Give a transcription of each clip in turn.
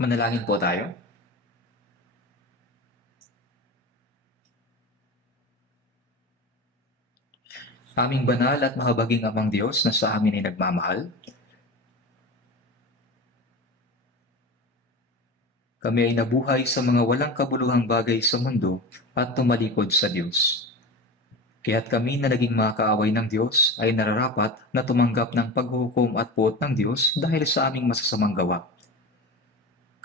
Manalangin po tayo. Aming banal at mahabaging Amang Diyos na sa amin ay nagmamahal, kami ay nabuhay sa mga walang kabuluhang bagay sa mundo at tumalikod sa Diyos. Kaya't kami na naging mga kaaway ng Diyos ay nararapat na tumanggap ng paghuhukom at puot ng Diyos dahil sa aming masasamang gawa.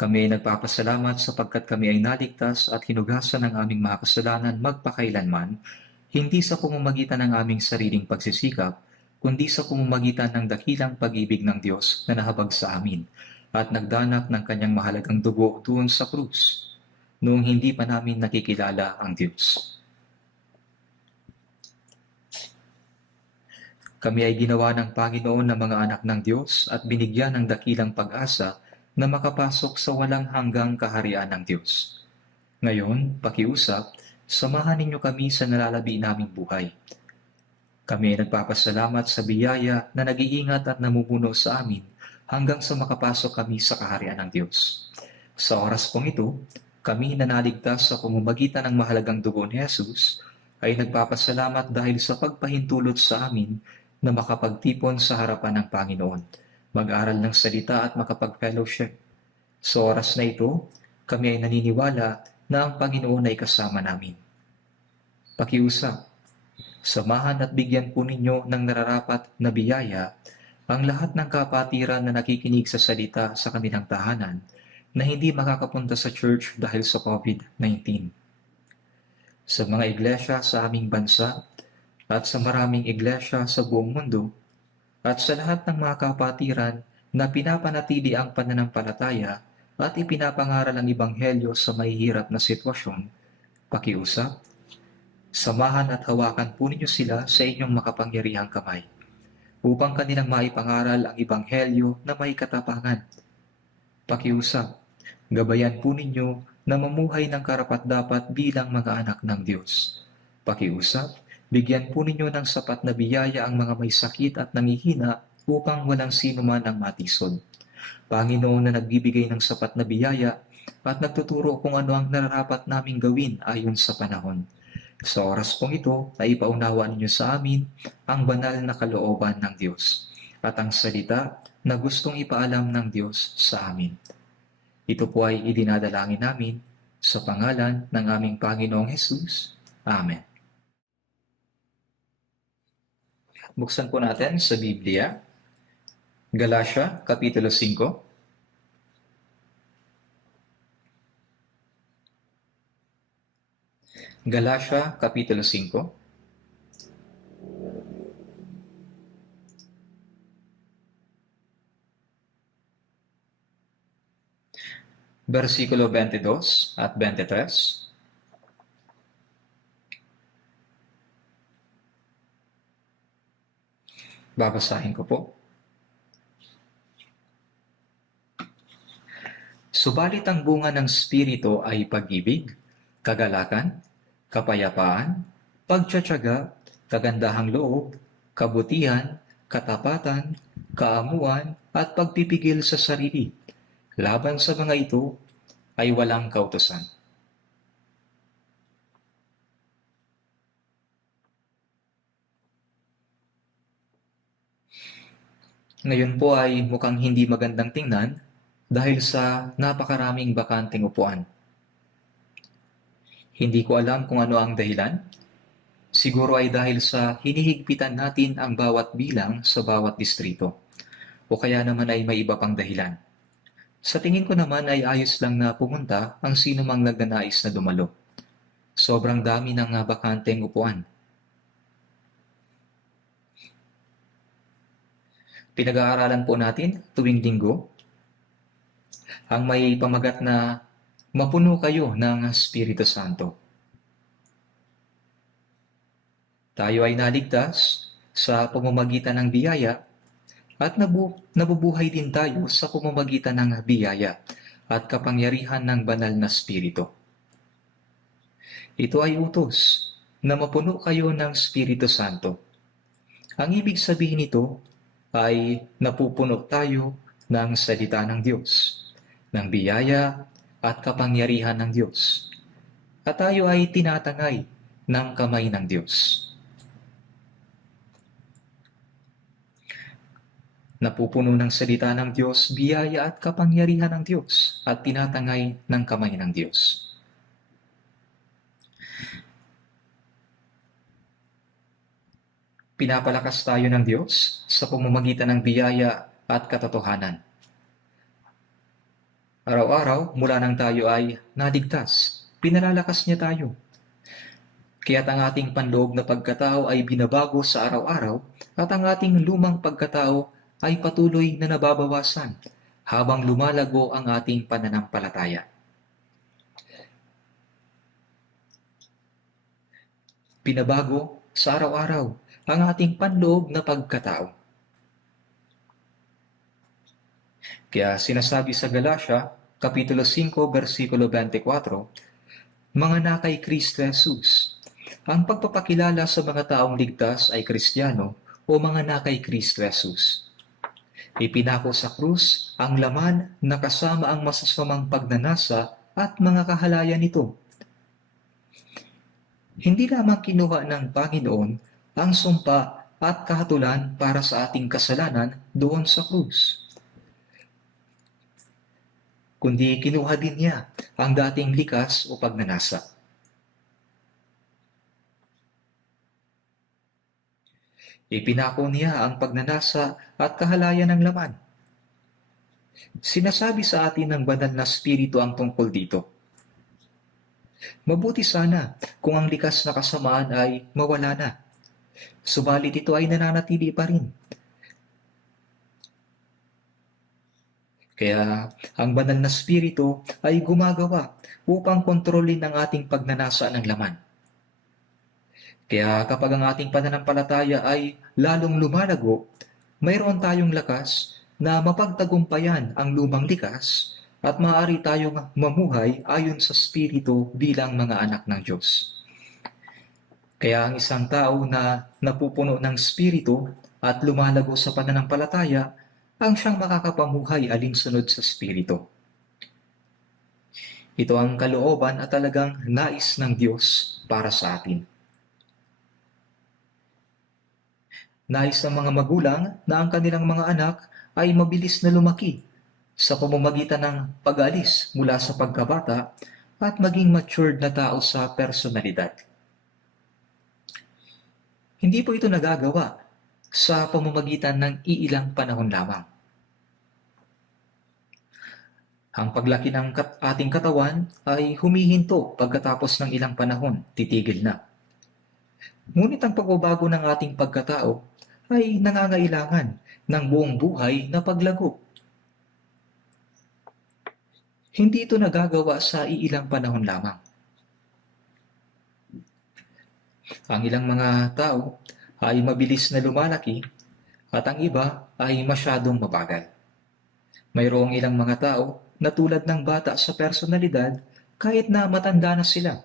Kami ay nagpapasalamat sapagkat kami ay naligtas at hinugasan ng aming mga kasalanan magpakailanman, hindi sa pamamagitan ng aming sariling pagsisikap, kundi sa pamamagitan ng dakilang pag-ibig ng Diyos na nahabag sa amin at nagdanap ng kanyang mahalagang dugo doon sa krus, noong hindi pa namin nakikilala ang Diyos. Kami ay ginawa ng Panginoon na mga anak ng Diyos at binigyan ng dakilang pag-asa na makapasok sa walang hanggang kaharian ng Diyos. Ngayon, pakiusap, samahan ninyo kami sa nalalabi naming buhay. Kami ay nagpapasalamat sa biyaya na nag-iingat at namumuno sa amin hanggang sa makapasok kami sa kaharian ng Diyos. Sa oras pong ito, kami na naligtas sa pamamagitan ng mahalagang dugo ni Jesus ay nagpapasalamat dahil sa pagpahintulot sa amin na makapagtipon sa harapan ng Panginoon, mag-aral ng salita at makapag-fellowship. Sa oras na ito, kami ay naniniwala na ang Panginoon ay kasama namin. Pakiusap, samahan at bigyan po ninyo ng nararapat na biyaya ang lahat ng kapatiran na nakikinig sa salita sa kanilang tahanan na hindi makakapunta sa church dahil sa COVID-19. Sa mga iglesia sa aming bansa at sa maraming iglesia sa buong mundo at sa lahat ng mga kapatiran na pinapanatili ang pananampalataya at ipinapangaral ang Ebanghelyo sa mahihirap na sitwasyon, pakiusap, samahan at hawakan po ninyo sila sa inyong makapangyarihang kamay upang kanilang maipangaral ang Ebanghelyo na may katapangan. Pakiusap, gabayan po ninyo na mamuhay ng karapat-dapat bilang mga anak ng Diyos. Pakiusap, bigyan po ninyo ng sapat na biyaya ang mga may sakit at nangihina upang walang sino man ang matisod. Panginoon na nagbibigay ng sapat na biyaya at nagtuturo kung ano ang nararapat naming gawin ayon sa panahon. Sa oras pong ito ay ipaunawa ninyo sa amin ang banal na kalooban ng Diyos at ang salita na gustong ipaalam ng Diyos sa amin. Ito po ay idinadalangin namin sa pangalan ng aming Panginoong Hesus. Amen. Buksan po natin sa Biblia, Galatia, Kapitulo 5. Galatia, Kapitulo 5. Versikulo 22 at 23. Babasahin ko po. Subalit ang bunga ng Espiritu ay pag-ibig, kagalakan, kapayapaan, pagtiyatyaga, kagandahang loob, kabutihan, katapatan, kaamuan, at pagpipigil sa sarili. Laban sa mga ito ay walang kautusan. Ngayon po ay mukhang hindi magandang tingnan dahil sa napakaraming bakanteng upuan. Hindi ko alam kung ano ang dahilan. Siguro ay dahil sa hinihigpitan natin ang bawat bilang sa bawat distrito. O kaya naman ay may iba pang dahilan. Sa tingin ko naman ay ayos lang na pumunta ang sino mang nagnanais na dumalo. Sobrang dami ng bakanteng upuan. Pinag-aaralan po natin tuwing linggo ang may pamagat na mapuno kayo ng Espiritu Santo. Tayo ay naligtas sa pamamagitan ng biyaya at nabubuhay din tayo sa pamamagitan ng biyaya at kapangyarihan ng banal na Espiritu. Ito ay utos na mapuno kayo ng Espiritu Santo. Ang ibig sabihin nito ay napupuno tayo ng salita ng Diyos. ng biyaya at kapangyarihan ng Diyos. At tayo ay tinatangay ng kamay ng Diyos. Napupuno ng salita ng Diyos, biyaya at kapangyarihan ng Diyos at tinatangay ng kamay ng Diyos. Pinapalakas tayo ng Diyos sa pamamagitan ng biyaya at katotohanan. Araw-araw, mula nang tayo ay naligtas, pinalalakas niya tayo. Kaya't ang ating panloob na pagkatao ay binabago sa araw-araw at ang ating lumang pagkatao ay patuloy na nababawasan habang lumalago ang ating pananampalataya. Binabago sa araw-araw ang ating panloob na pagkatao. Kaya sinasabi sa Galatia, Kapitulo 5, versikulo 24, mga na kay Kristo Jesus, ang pagpapakilala sa mga taong ligtas ay Kristiyano o mga na kay Kristo Jesus. Ipinako sa krus ang laman na kasama ang masasamang pagnanasa at mga kahalayan nito. Hindi lamang kinuha ng Panginoon ang sumpa at kahatulan para sa ating kasalanan doon sa krus, kundi kinuha din niya ang dating likas o pagnanasa. Ipinako niya ang pagnanasa at kahalayan ng laman. Sinasabi sa atin ng banal na Espiritu ang tungkol dito. Mabuti sana kung ang likas na kasamaan ay mawala na. Subalit ito ay nananatili pa rin. Kaya ang banal na Espiritu ay gumagawa upang kontrolin ang ating pagnanasa ng laman. Kaya kapag ang ating pananampalataya ay lalong lumalago, mayroon tayong lakas na mapagtagumpayan ang lumang likas at maaari tayong mamuhay ayon sa Espiritu bilang mga anak ng Diyos. Kaya ang isang tao na napupuno ng Espiritu at lumalago sa pananampalataya, ang siyang makakapamuhay alinsunod sa Espiritu. Ito ang kalooban at talagang nais ng Diyos para sa atin. Nais ng mga magulang na ang kanilang mga anak ay mabilis na lumaki sa pamamagitan ng pag-alis mula sa pagkabata at maging matured na tao sa personalidad. Hindi po ito nagagawa sa pamamagitan ng iilang panahon lamang. Ang paglaki ng ating katawan ay humihinto pagkatapos ng ilang panahon, titigil na. Ngunit ang pagbabago ng ating pagkatao ay nangangailangan ng buong buhay na paglago. Hindi ito nagagawa sa iilang panahon lamang. Ang ilang mga tao ay mabilis na lumalaki at ang iba ay masyadong mabagal. Mayroong ilang mga tao na tulad ng bata sa personalidad kahit na matanda na sila.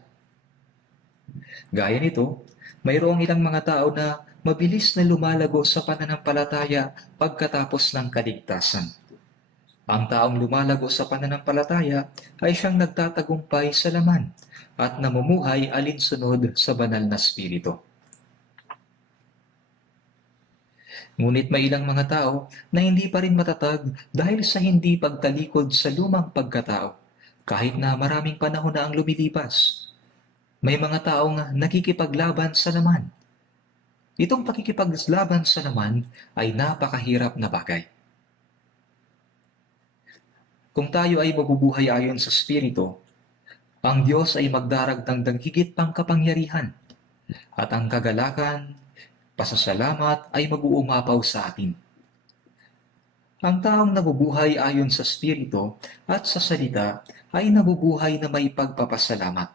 Gaya nito, mayroong ilang mga tao na mabilis na lumalago sa pananampalataya pagkatapos ng kaligtasan. Ang taong lumalago sa pananampalataya ay siyang nagtatagumpay sa laman at namumuhay alinsunod sa banal na Espiritu. Ngunit may ilang mga tao na hindi pa rin matatag dahil sa hindi pagtalikod sa lumang pagkatao, kahit na maraming panahon na ang lumilipas. May mga taong nakikipaglaban sa laman. Itong pakikipaglaban sa laman ay napakahirap na bagay. Kung tayo ay mabubuhay ayon sa Espiritu, ang Diyos ay magdaragdag ng higit pang kapangyarihan at ang kagalakan, pasasalamat ay mag-uumapaw sa atin. Ang taong nabubuhay ayon sa Espiritu at sa salita ay nabubuhay na may pagpapasalamat.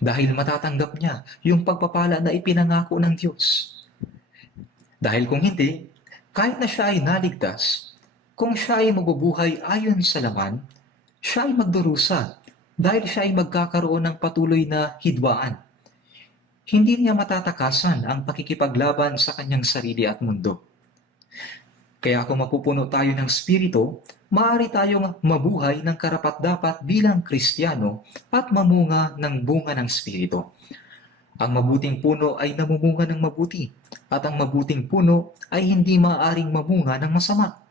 Dahil matatanggap niya yung pagpapala na ipinangako ng Diyos. Dahil kung hindi, kahit na siya ay naligtas, kung siya ay mabubuhay ayon sa laman, siya ay magdurusa dahil siya ay magkakaroon ng patuloy na hidwaan. Hindi niya matatakasan ang pakikipaglaban sa kanyang sarili at mundo. Kaya kung mapupuno tayo ng Espiritu, maaari tayong mabuhay ng karapat-dapat bilang Kristiyano at mamunga ng bunga ng Espiritu. Ang mabuting puno ay namumunga ng mabuti, at ang mabuting puno ay hindi maaaring mamunga ng masama.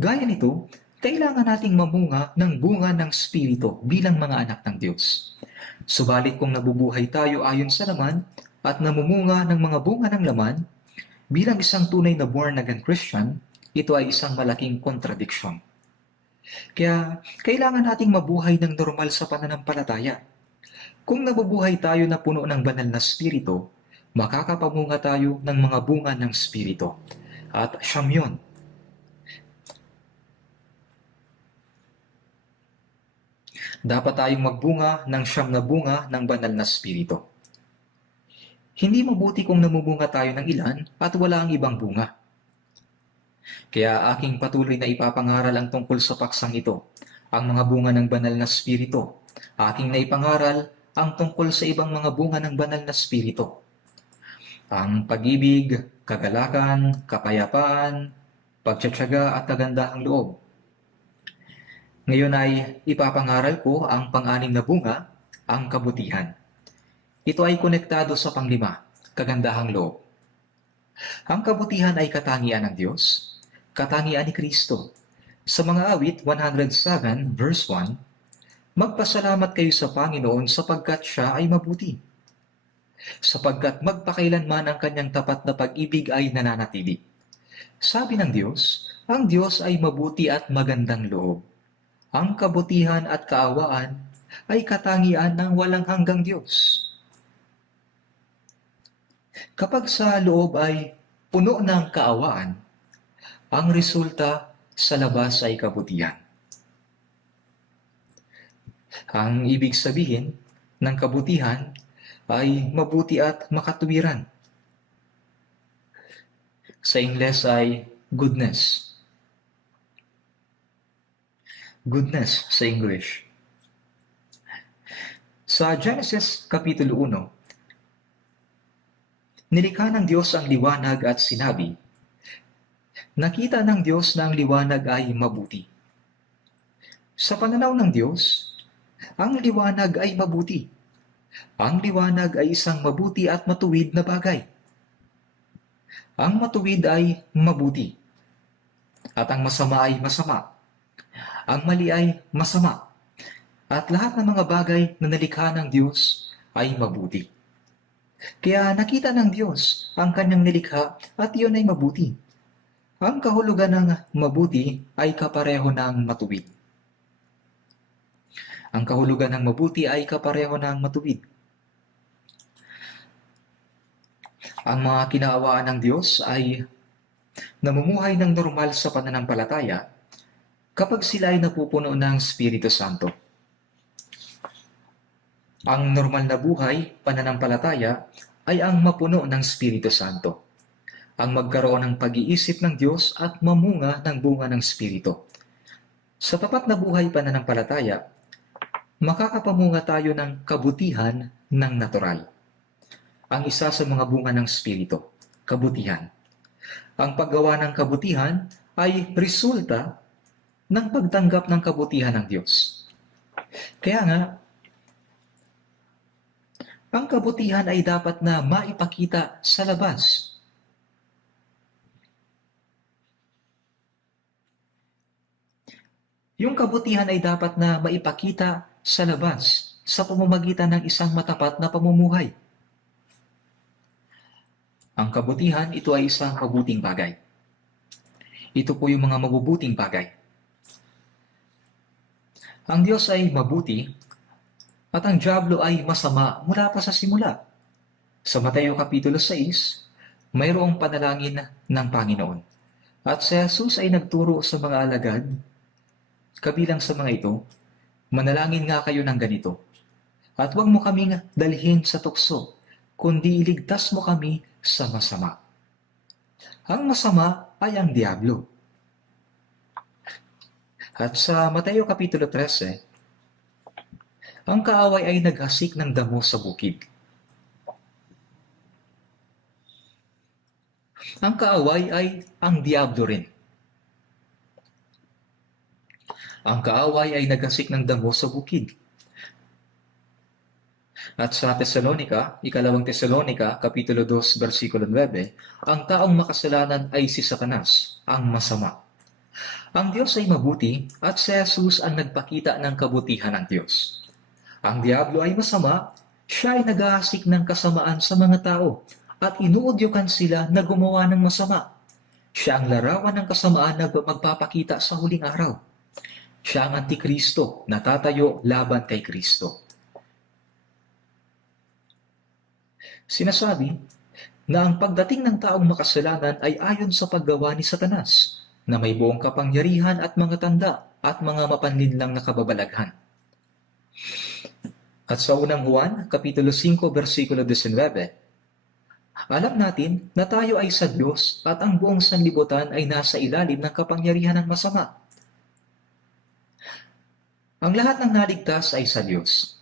Gaya nito, kailangan nating mamunga ng bunga ng Espiritu bilang mga anak ng Diyos. Subalit kung nabubuhay tayo ayon sa laman at namumunga ng mga bunga ng laman, bilang isang tunay na born-again Christian, ito ay isang malaking kontradiksyon. Kaya kailangan nating mabuhay ng normal sa pananampalataya. Kung nabubuhay tayo na puno ng banal na Espiritu, makakapamunga tayo ng mga bunga ng Espiritu. At siyam yun. Dapat tayong magbunga ng siyam na bunga ng banal na Espiritu. Hindi mabuti kung namumunga tayo ng ilan at wala ang ibang bunga. Kaya aking patuloy na ipapangaral ang tungkol sa paksang ito, ang mga bunga ng banal na Espiritu. Aking naipangaral ang tungkol sa ibang mga bunga ng banal na Espiritu. Ang pag-ibig, kagalakan, kapayapaan, pagtsatsaga at kagandahang loob. Ngayon ay ipapangaral ko ang pang-anim na bunga, ang kabutihan. Ito ay konektado sa panglima, kagandahang loob. Ang kabutihan ay katangian ng Diyos, katangian ni Kristo. Sa mga awit 107 verse 1, magpasalamat kayo sa Panginoon sapagkat siya ay mabuti. Sapagkat magpakailanman ang kanyang tapat na pag-ibig ay nananatili. Sabi ng Diyos, ang Diyos ay mabuti at magandang loob. Ang kabutihan at kaawaan ay katangian ng walang hanggang Diyos. Kapag sa loob ay puno ng kaawaan, ang resulta sa labas ay kabutihan. Ang ibig sabihin ng kabutihan ay mabuti at makatuwiran. Sa Ingles ay goodness. Goodness sa English. Sa Genesis Kapitulo 1, nilikha ng Diyos ang liwanag at sinabi, nakita ng Diyos na ang liwanag ay mabuti. Sa pananaw ng Diyos, ang liwanag ay mabuti. Ang liwanag ay isang mabuti at matuwid na bagay. Ang matuwid ay mabuti, at ang masama ay masama. Ang mali ay masama, at lahat ng mga bagay na nalikha ng Diyos ay mabuti. Kaya nakita ng Diyos ang kanyang nilikha at iyon ay mabuti. Ang kahulugan ng mabuti ay kapareho ng matuwid. Ang kahulugan ng mabuti ay kapareho ng matuwid. Ang mga kinaawaan ng Diyos ay namumuhay ng normal sa pananampalataya kapag sila ay napupuno ng Espiritu Santo. Ang normal na buhay, pananampalataya, ay ang mapuno ng Espiritu Santo. Ang magkaroon ng pag-iisip ng Diyos at mamunga ng bunga ng Espiritu. Sa tapat na buhay pananampalataya, makakapamunga tayo ng kabutihan ng natural. Ang isa sa mga bunga ng Espiritu, kabutihan. Ang paggawa ng kabutihan ay resulta ng pagtanggap ng kabutihan ng Diyos. Kaya nga, ang kabutihan ay dapat na maipakita sa labas. Yung kabutihan ay dapat na maipakita sa labas sa pamamagitan ng isang matapat na pamumuhay. Ang kabutihan, ito ay isang mabuting bagay. Ito po yung mga mabubuting bagay. Ang Diyos ay mabuti at ang dyablo ay masama mula pa sa simula. Sa Mateo Kapitulo 6, mayroong panalangin ng Panginoon. At si Jesus ay nagturo sa mga alagad, kabilang sa mga ito, manalangin nga kayo ng ganito. At huwag mo kaming dalhin sa tukso, kundi iligtas mo kami sa masama. Ang masama ay ang dyablo. At sa Mateo Kapitulo 13, ang kaaway ay naghasik ng damo sa bukid. Ang kaaway ay ang dyablo rin. Ang kaaway ay nagasik ng damo sa bukid. At sa ikalawang Tesalonika, Kapitulo 2, versikulo 9, ang taong makasalanan ay si Satanas, ang masama. Ang Diyos ay mabuti at si Jesus ang nagpakita ng kabutihan ng Diyos. Ang Diablo ay masama, siya ay nag-aasik ng kasamaan sa mga tao at inuudyukan sila na gumawa ng masama. Siya ang larawan ng kasamaan na magpapakita sa huling araw. Siya ang Antikristo na tatayo laban kay Kristo. Sinasabi na ang pagdating ng taong makasalanan ay ayon sa paggawa ni Satanas, na may buong kapangyarihan at mga tanda at mga mapanlinlang na kababalaghan. At sa unang Juan, Kapitulo 5, versikulo 19, alam natin na tayo ay sa Diyos at ang buong sanlibutan ay nasa ilalim ng kapangyarihan ng masama. Ang lahat ng naligtas ay sa Diyos.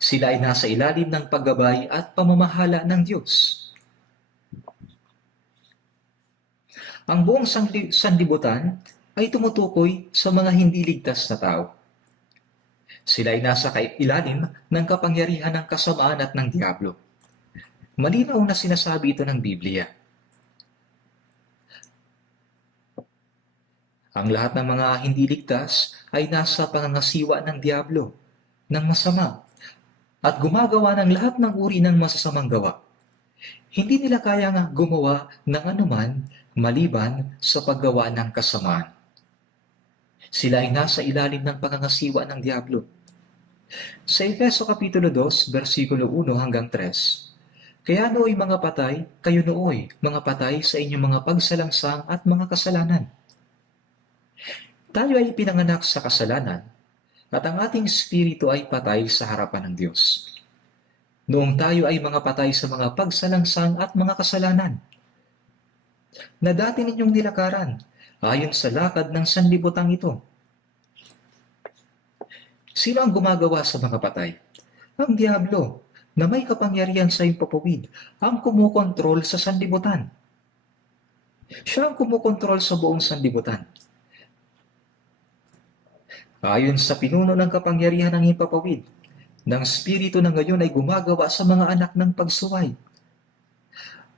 Sila ay nasa ilalim ng paggabay at pamamahala ng Diyos. Ang buong sanlibutan ay tumutukoy sa mga hindi ligtas na tao. Sila ay nasa ilalim ng kapangyarihan ng kasamaan at ng Diablo. Malinaw na sinasabi ito ng Biblia. Ang lahat ng mga hindi ligtas ay nasa pangangasiwa ng Diablo, ng masama, at gumagawa ng lahat ng uri ng masasamang gawa. Hindi nila kayang gumawa ng anuman maliban sa paggawa ng kasamaan. Sila ay nasa ilalim ng pangangasiwa ng Diablo. Sa Efeso Kapitulo 2, versikulo 1 hanggang 3, kaya nooy mga patay, kayo nooy mga patay sa inyong mga pagsalangsang at mga kasalanan. Tayo ay pinanganak sa kasalanan, at ang ating espiritu ay patay sa harapan ng Diyos. Noong tayo ay mga patay sa mga pagsalangsang at mga kasalanan, na dati ninyong nilakaran, ayon sa lakad ng sanlibutang ito. Sino ang gumagawa sa mga patay? Ang Diablo, na may kapangyarihan sa impapawid, ang kumukontrol sa sanlibutan. Siya ang kumukontrol sa buong sanlibutan. Ayon sa pinuno ng kapangyarihan ng himpapawid, ng spirito na ngayon ay gumagawa sa mga anak ng pagsuway.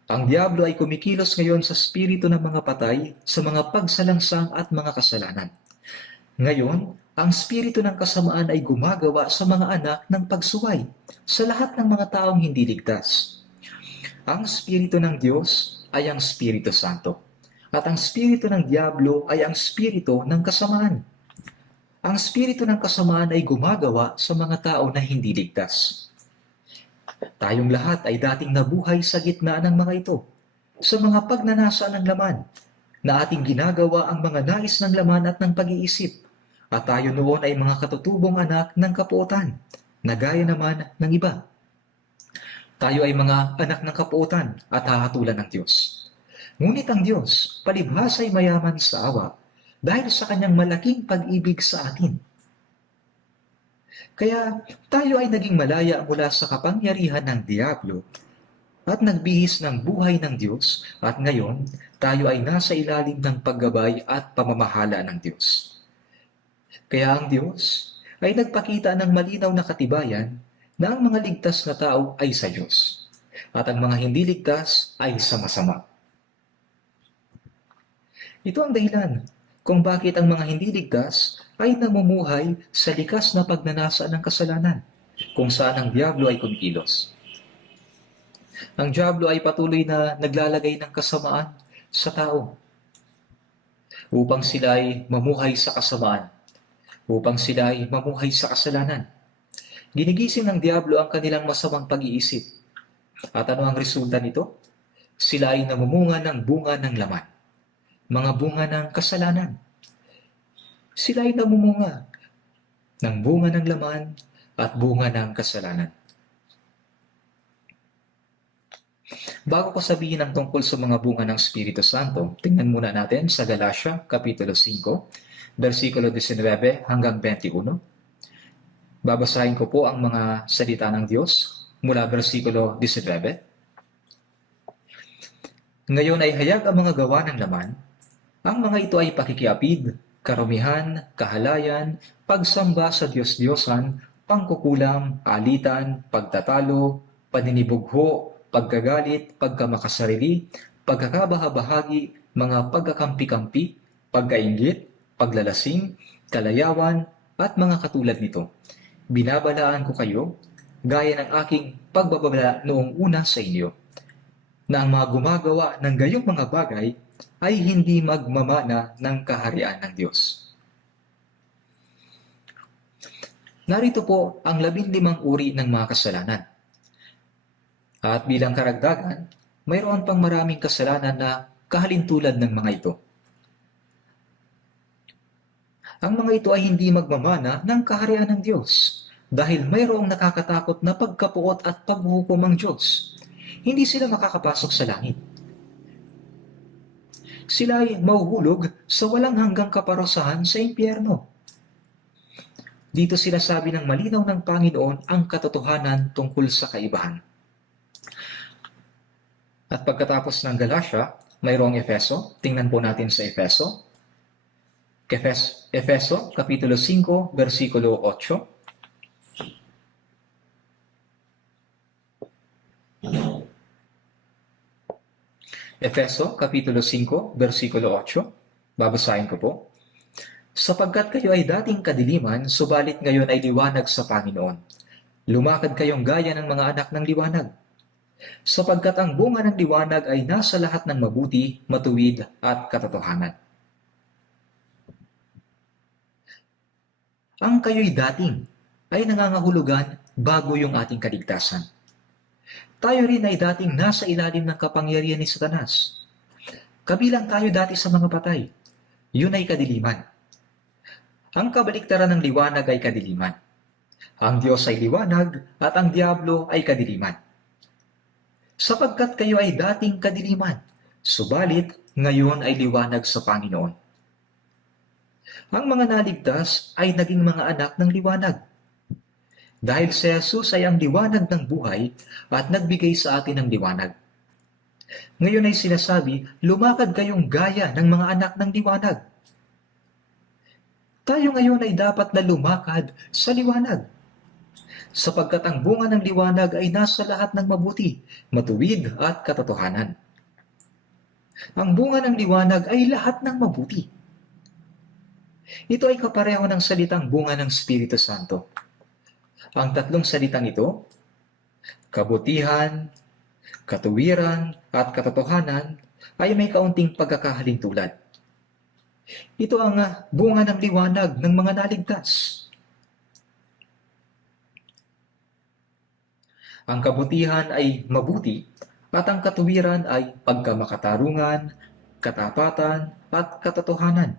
Ang Diablo ay kumikilos ngayon sa spirito ng mga patay, sa mga pagsalangsang at mga kasalanan. Ngayon, ang spirito ng kasamaan ay gumagawa sa mga anak ng pagsuway, sa lahat ng mga taong hindi ligtas. Ang spirito ng Diyos ay ang Spirito Santo, at ang spirito ng Diablo ay ang spirito ng kasamaan. Ang spirito ng kasamaan ay gumagawa sa mga tao na hindi ligtas. Tayong lahat ay dating nabuhay sa gitna ng mga ito, sa mga pagnanasa ng laman, na ating ginagawa ang mga nais ng laman at ng pag-iisip, at tayo noon ay mga katutubong anak ng kapuotan, na gaya naman ng iba. Tayo ay mga anak ng kapuotan at hahatulan ng Diyos. Ngunit ang Diyos, palibhas ay mayaman sa awa, dahil sa kanyang malaking pag-ibig sa atin. Kaya tayo ay naging malaya mula sa kapangyarihan ng Diablo at nagbihis ng buhay ng Diyos, at ngayon tayo ay nasa ilalim ng paggabay at pamamahala ng Diyos. Kaya ang Diyos ay nagpakita ng malinaw na katibayan na ang mga ligtas na tao ay sa Diyos, at ang mga hindi ligtas ay sa masama. Ito ang dahilan kung bakit ang mga hindi ligtas ay namumuhay sa likas na pagnanasa ng kasalanan, kung saan ang Diablo ay kumikilos. Ang Diablo ay patuloy na naglalagay ng kasamaan sa tao, upang sila ay mamuhay sa kasamaan, upang sila ay mamuhay sa kasalanan. Ginigising ng Diablo ang kanilang masamang pag-iisip. At ano ang resulta nito? Sila ay namumunga ng bunga ng laman, mga bunga ng kasalanan. Sila ay namumunga ng bunga ng laman at bunga ng kasalanan. Bago ko sabihin ang tungkol sa mga bunga ng Espiritu Santo, tingnan muna natin sa Galatia, Kapitulo 5, versikulo 19 hanggang 21. Babasahin ko po ang mga salita ng Diyos mula versikulo 19. Ngayon ay hayag ang mga gawa ng laman. Ang mga ito ay pakikiapid, karumihan, kahalayan, pagsamba sa Diyos-Diyosan, pangkukulam, alitan, pagtatalo, paninibugho, pagkagalit, pagkamakasarili, pagkakabahabahagi, mga pagkakampi-kampi, pagkainggit, paglalasing, kalayawan, at mga katulad nito. Binabalaan ko kayo, gaya ng aking pagbabala noong una sa inyo, na ang mga gumagawa ng gayong mga bagay ay hindi magmamana ng kaharian ng Diyos. Narito po ang 15 uri ng mga kasalanan. At bilang karagdagan, mayroon pang maraming kasalanan na kahalintulad ng mga ito. Ang mga ito ay hindi magmamana ng kaharian ng Diyos dahil mayroong nakakatakot na pagkapuot at paghuhukom ang Diyos. Hindi sila makakapasok sa langit. Sila ay mahuhulog sa walang hanggang kaparusahan sa impyerno. Dito sinasabi ng malinaw ng Panginoon ang katotohanan tungkol sa kaibahan. At pagkatapos ng Galatia, mayroong Efeso. Tingnan po natin sa Efeso. Efeso, Kapitulo 5, versikulo 8. Efeso, Kapitulo 5, versikulo 8. Babasahin ko po. Sapagkat kayo ay dating kadiliman, subalit ngayon ay liwanag sa Panginoon. Lumakad kayong gaya ng mga anak ng liwanag. Sapagkat ang bunga ng liwanag ay nasa lahat ng mabuti, matuwid at katotohanan. Ang kayo'y dating ay nangangahulugan bago yung ating kaligtasan. Tayo rin ay dating nasa ilalim ng kapangyarihan ni Satanas. Kabilang tayo dati sa mga patay. Yun ay kadiliman. Ang kabaliktaran ng liwanag ay kadiliman. Ang Diyos ay liwanag at ang Diablo ay kadiliman. Sapagkat kayo ay dating kadiliman, subalit ngayon ay liwanag sa Panginoon. Ang mga naligtas ay naging mga anak ng liwanag. Dahil si Jesus ay ang liwanag ng buhay at nagbigay sa atin ng liwanag. Ngayon ay sinasabi, lumakad kayong gaya ng mga anak ng liwanag. Tayo ngayon ay dapat na lumakad sa liwanag. Sapagkat ang bunga ng liwanag ay nasa lahat ng mabuti, matuwid at katotohanan. Ang bunga ng liwanag ay lahat ng mabuti. Ito ay kapareho ng salitang bunga ng Espiritu Santo. Ang tatlong salitang ito, kabutihan, katuwiran, at katotohanan, ay may kaunting pagkakahalintulad. Ito ang bunga ng liwanag ng mga naligtas. Ang kabutihan ay mabuti at ang katuwiran ay pagkamakatarungan, katapatan, at katotohanan.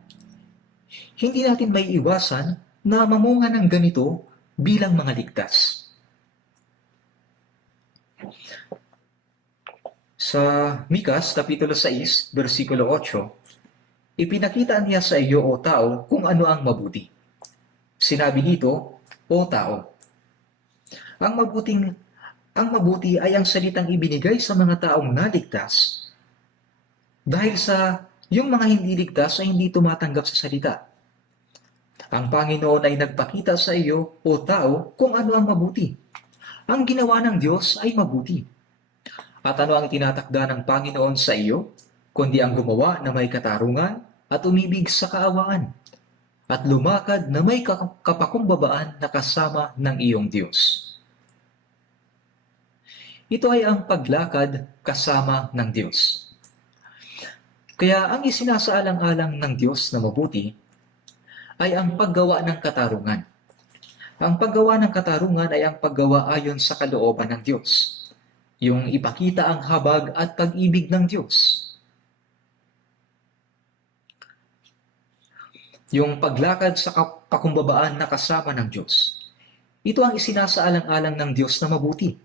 Hindi natin may iwasan na mamunga ng ganito bilang mga ligtas. Sa Mikas, Kapitulo 6, versikulo 8, ipinakita niya sa iyo, o tao, kung ano ang mabuti. Sinabi dito, o tao. Ang mabuti ay ang salitang ibinigay sa mga taong naligtas dahil sa yung mga hindi ligtas ay hindi tumatanggap sa salita. Ang Panginoon ay nagpakita sa iyo, o tao, kung ano ang mabuti. Ang ginawa ng Diyos ay mabuti. At ano ang tinatakda ng Panginoon sa iyo, kundi ang gumawa na may katarungan at umibig sa kaawaan, at lumakad na may kapakumbabaan na kasama ng iyong Diyos. Ito ay ang paglakad kasama ng Diyos. Kaya ang isinasaalang-alang ng Diyos na mabuti ay ang paggawa ng katarungan. Ang paggawa ng katarungan ay ang paggawa ayon sa kalooban ng Diyos. Yung ipakita ang habag at pag-ibig ng Diyos. Yung paglakad sa pakumbabaan na kasama ng Diyos. Ito ang isinasaalang-alang ng Diyos na mabuti.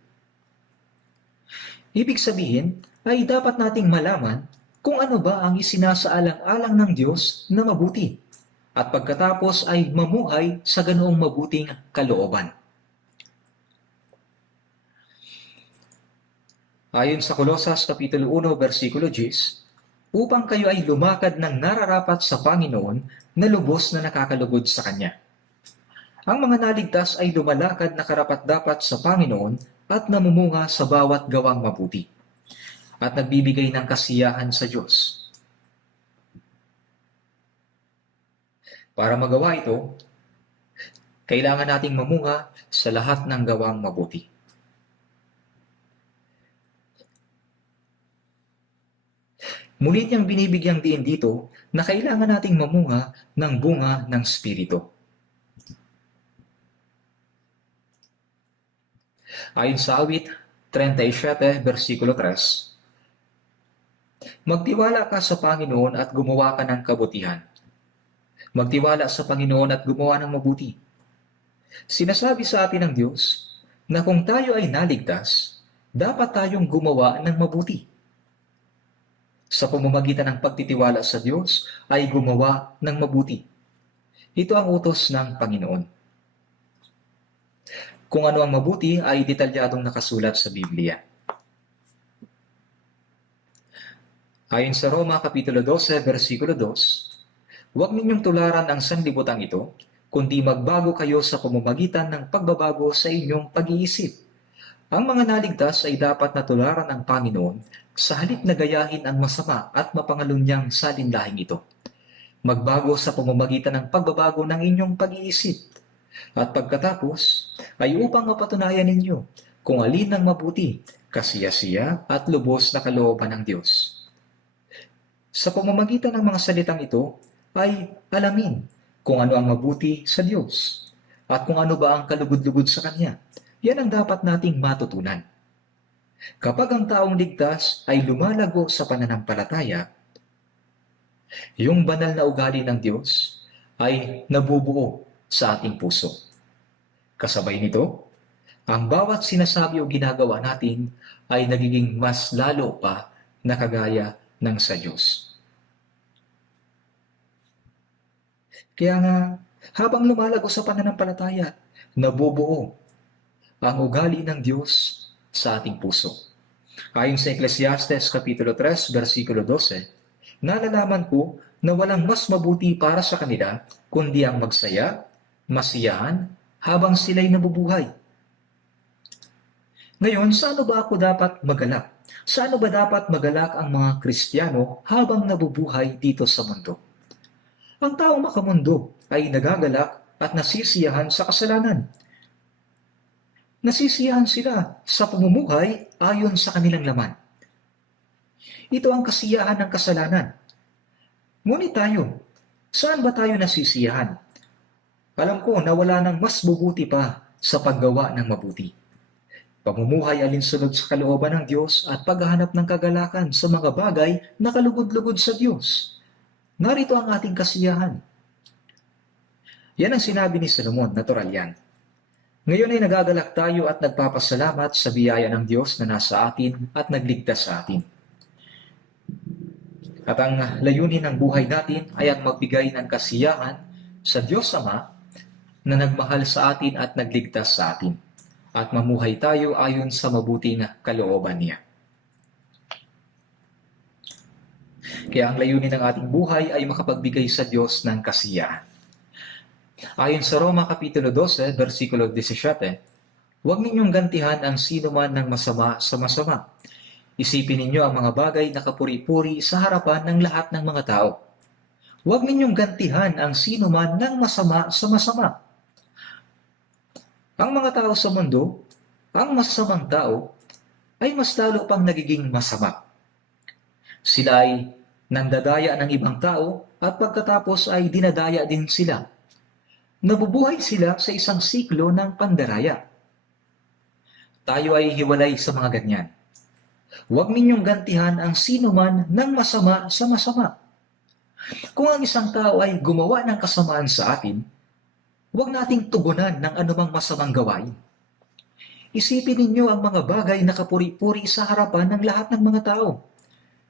Ibig sabihin ay dapat nating malaman kung ano ba ang isinasaalang-alang ng Diyos na mabuti at pagkatapos ay mamuhay sa ganoong mabuting kalooban. Ayon sa Kolosas Kapitulo 1, versikulo 10, upang kayo ay lumakad ng nararapat sa Panginoon na lubos na nakakalugod sa Kanya. Ang mga naligtas ay lumalakad na karapat-dapat sa Panginoon at namumunga sa bawat gawang mabuti at nagbibigay ng kasiyahan sa Diyos. Para magawa ito, kailangan nating mamunga sa lahat ng gawang mabuti. Muli niyang binibigyang diin dito na kailangan nating mamunga ng bunga ng Espiritu. Ayon sa awit 37, versikulo 3, magtiwala ka sa Panginoon at gumawa ka ng kabutihan. Magtiwala sa Panginoon at gumawa ng mabuti. Sinasabi sa atin ng Diyos na kung tayo ay naligtas, dapat tayong gumawa ng mabuti. Sa pamamagitan ng pagtitiwala sa Diyos ay gumawa ng mabuti. Ito ang utos ng Panginoon. Kung ano ang mabuti ay detalyadong nakasulat sa Biblia. Ayon sa Roma Kapitulo 12, versikulo 2, huwag ninyong tularan ang sanlibutan ito, kundi magbago kayo sa pamamagitan ng pagbabago sa inyong pag-iisip. Ang mga naligtas ay dapat na tularan ng Panginoon sa halip na gayahin ang masama at mapangalunyang salinlahing ito. Magbago sa pamamagitan ng pagbabago ng inyong pag-iisip. At pagkatapos ay upang mapatunayan ninyo kung alin ang mabuti, kasiyasiya at lubos na kalooban ng Diyos. Sa pamamagitan ng mga salitang ito ay alamin kung ano ang mabuti sa Diyos at kung ano ba ang kalugod-lugod sa Kanya. Yan ang dapat nating matutunan. Kapag ang taong ligtas ay lumalago sa pananampalataya, yung banal na ugali ng Diyos ay nabubuo sa ating puso. Kasabay nito, ang bawat sinasabi o ginagawa natin ay nagiging mas lalo pa na kagaya ng sa Diyos. Kaya nga, habang lumalago sa pananampalataya, nabubuo ang ugali ng Diyos sa ating puso. Ayon sa Ecclesiastes Kapitulo 3, versikulo 12, nalalaman ko na walang mas mabuti para sa kanila kundi ang magsaya, masiyahan, habang sila'y nabubuhay. Ngayon, saan ba ako dapat magalak? Saan ba dapat magalak ang mga Kristiyano habang nabubuhay dito sa mundo? Ang taong makamundo ay nagagalak at nasisiyahan sa kasalanan. Nasisiyahan sila sa pamumuhay ayon sa kanilang laman. Ito ang kasiyahan ng kasalanan. Ngunit tayo, saan ba tayo nasisiyahan? Alam ko na wala nang mas mabuti pa sa paggawa ng mabuti. Pamumuhay alinsunod sa kalooban ng Diyos at paghahanap ng kagalakan sa mga bagay na kalugod-lugod sa Diyos. Narito ang ating kasiyahan. Yan ang sinabi ni Solomon, natural yan. Ngayon ay nagagalak tayo at nagpapasalamat sa biyaya ng Diyos na nasa atin at nagligtas sa atin. At ang layunin ng buhay natin ay ang magbigay ng kasiyahan sa Diyos Ama na nagmahal sa atin at nagligtas sa atin, at mamuhay tayo ayon sa mabuting kalooban niya. Kaya ang layunin ng ating buhay ay makapagbigay sa Diyos ng kasiyahan. Ayon sa Roma Kapitulo 12, versikulo 17, huwag ninyong gantihan ang sino man ng masama sa masama. Isipin ninyo ang mga bagay na kapuri-puri sa harapan ng lahat ng mga tao. Huwag ninyong gantihan ang sino man ng masama sa masama. Ang mga tao sa mundo, ang masasamang tao, ay mas lalo pang nagiging masama. Sila ay nandadaya ng ibang tao at pagkatapos ay dinadaya din sila. Nabubuhay sila sa isang siklo ng pandaraya. Tayo ay hiwalay sa mga ganyan. Huwag ninyong gantihan ang sino man ng masama sa masama. Kung ang isang tao ay gumawa ng kasamaan sa atin, huwag nating tugunan ng anumang masamang gawain. Isipin ninyo ang mga bagay na kapuri-puri sa harapan ng lahat ng mga tao.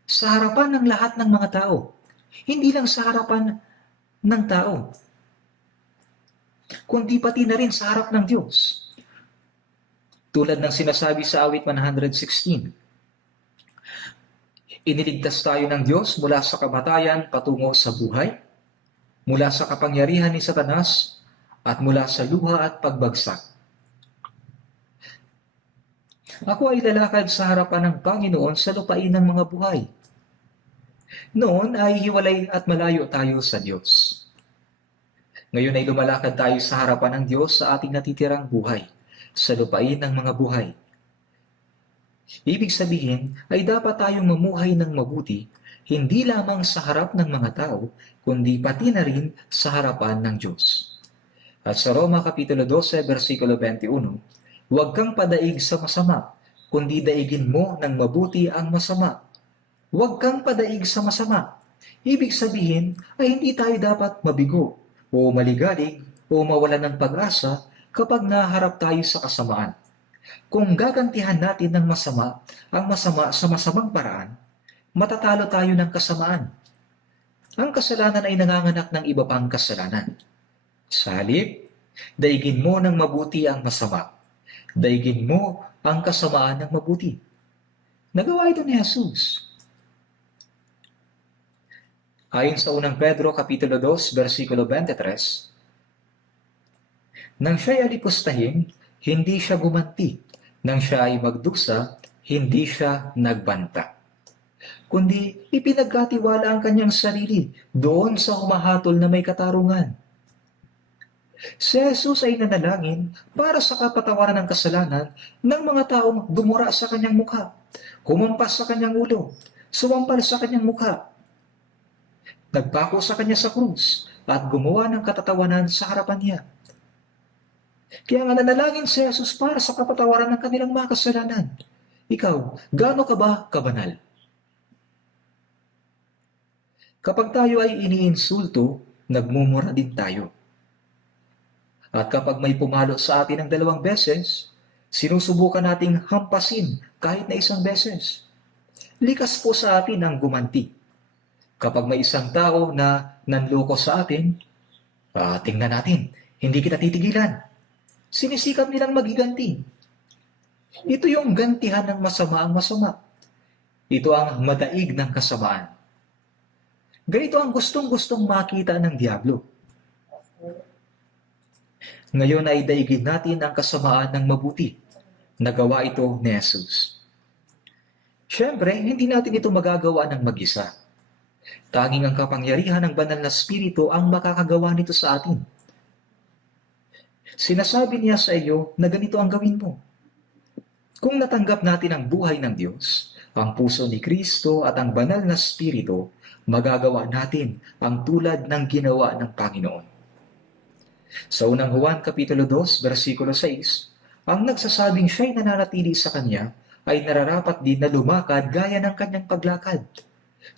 Sa harapan ng lahat ng mga tao. Hindi lang sa harapan ng tao, kundi pati na rin sa harap ng Diyos. Tulad ng sinasabi sa awit 116, Iniligtas tayo ng Diyos mula sa kamatayan patungo sa buhay, mula sa kapangyarihan ni Satanas, at mula sa luha at pagbagsak. Ako ay lalakad sa harapan ng Panginoon sa lupain ng mga buhay. Noon ay hiwalay at malayo tayo sa Diyos. Ngayon ay lumalakad tayo sa harapan ng Diyos sa ating natitirang buhay, sa lupain ng mga buhay. Ibig sabihin ay dapat tayong mamuhay ng mabuti, hindi lamang sa harap ng mga tao, kundi pati na rin sa harapan ng Diyos. At sa Roma Kapitulo 12, versikulo 21, huwag kang padaig sa masama, kundi daigin mo ng mabuti ang masama. Huwag kang padaig sa masama. Ibig sabihin ay hindi tayo dapat mabigo o maligalig o mawalan ng pag-asa kapag naharap tayo sa kasamaan. Kung gagantihan natin ng masama ang masama sa masamang paraan, matatalo tayo ng kasamaan. Ang kasalanan ay nanganganak ng iba pang kasalanan. Sa halip, daigin mo ng mabuti ang masama. Daigin mo ang kasamaan ng mabuti. Nagawa ito ni Jesus. Ayon sa unang Pedro Kapitulo 2, versikulo 23, nang siya'y alipustahin, hindi siya gumanti. Nang siya ay magdusa, hindi siya nagbanta. Kundi ipinagkatiwala ang kanyang sarili doon sa humahatol na may katarungan. Si Jesus ay nanalangin para sa kapatawaran ng kasalanan ng mga taong dumura sa kanyang mukha, humampas sa kanyang ulo, sumampal sa kanyang mukha, nagpako sa kanya sa krus, at gumawa ng katatawanan sa harapan niya. Kaya nga nanalangin si Jesus para sa kapatawaran ng kanilang mga kasalanan. Ikaw, gaano ka ba kabanal? Kapag tayo ay iniinsulto, nagmumura din tayo. At kapag may pumalo sa atin ng 2 beses, sinusubukan nating hampasin kahit na 1 beses. Likas po sa atin ang gumanti. Kapag may isang tao na nanloko sa atin, tingnan natin, hindi kita titigilan. Sinisikap nilang magiganti. Ito yung gantihan ng masama ang masama. Ito ang madaig ng kasamaan. Ganito ang gustong-gustong makita ng Diablo. Ngayon ay daigin natin ang kasamaan ng mabuti. Nagawa ito ni Jesus. Siyempre, hindi natin ito magagawa ng mag-isa. Tanging ang kapangyarihan ng banal na Espiritu ang makakagawa nito sa atin. Sinasabi niya sa iyo na ganito ang gawin mo. Kung natanggap natin ang buhay ng Diyos, ang puso ni Kristo at ang banal na Espiritu, magagawa natin ang tulad ng ginawa ng Panginoon. Sa unang Juan Kapitulo 2, versikulo 6, ang nagsasabing siya'y nananatili sa Kanya ay nararapat din na lumakad gaya ng Kanyang paglakad.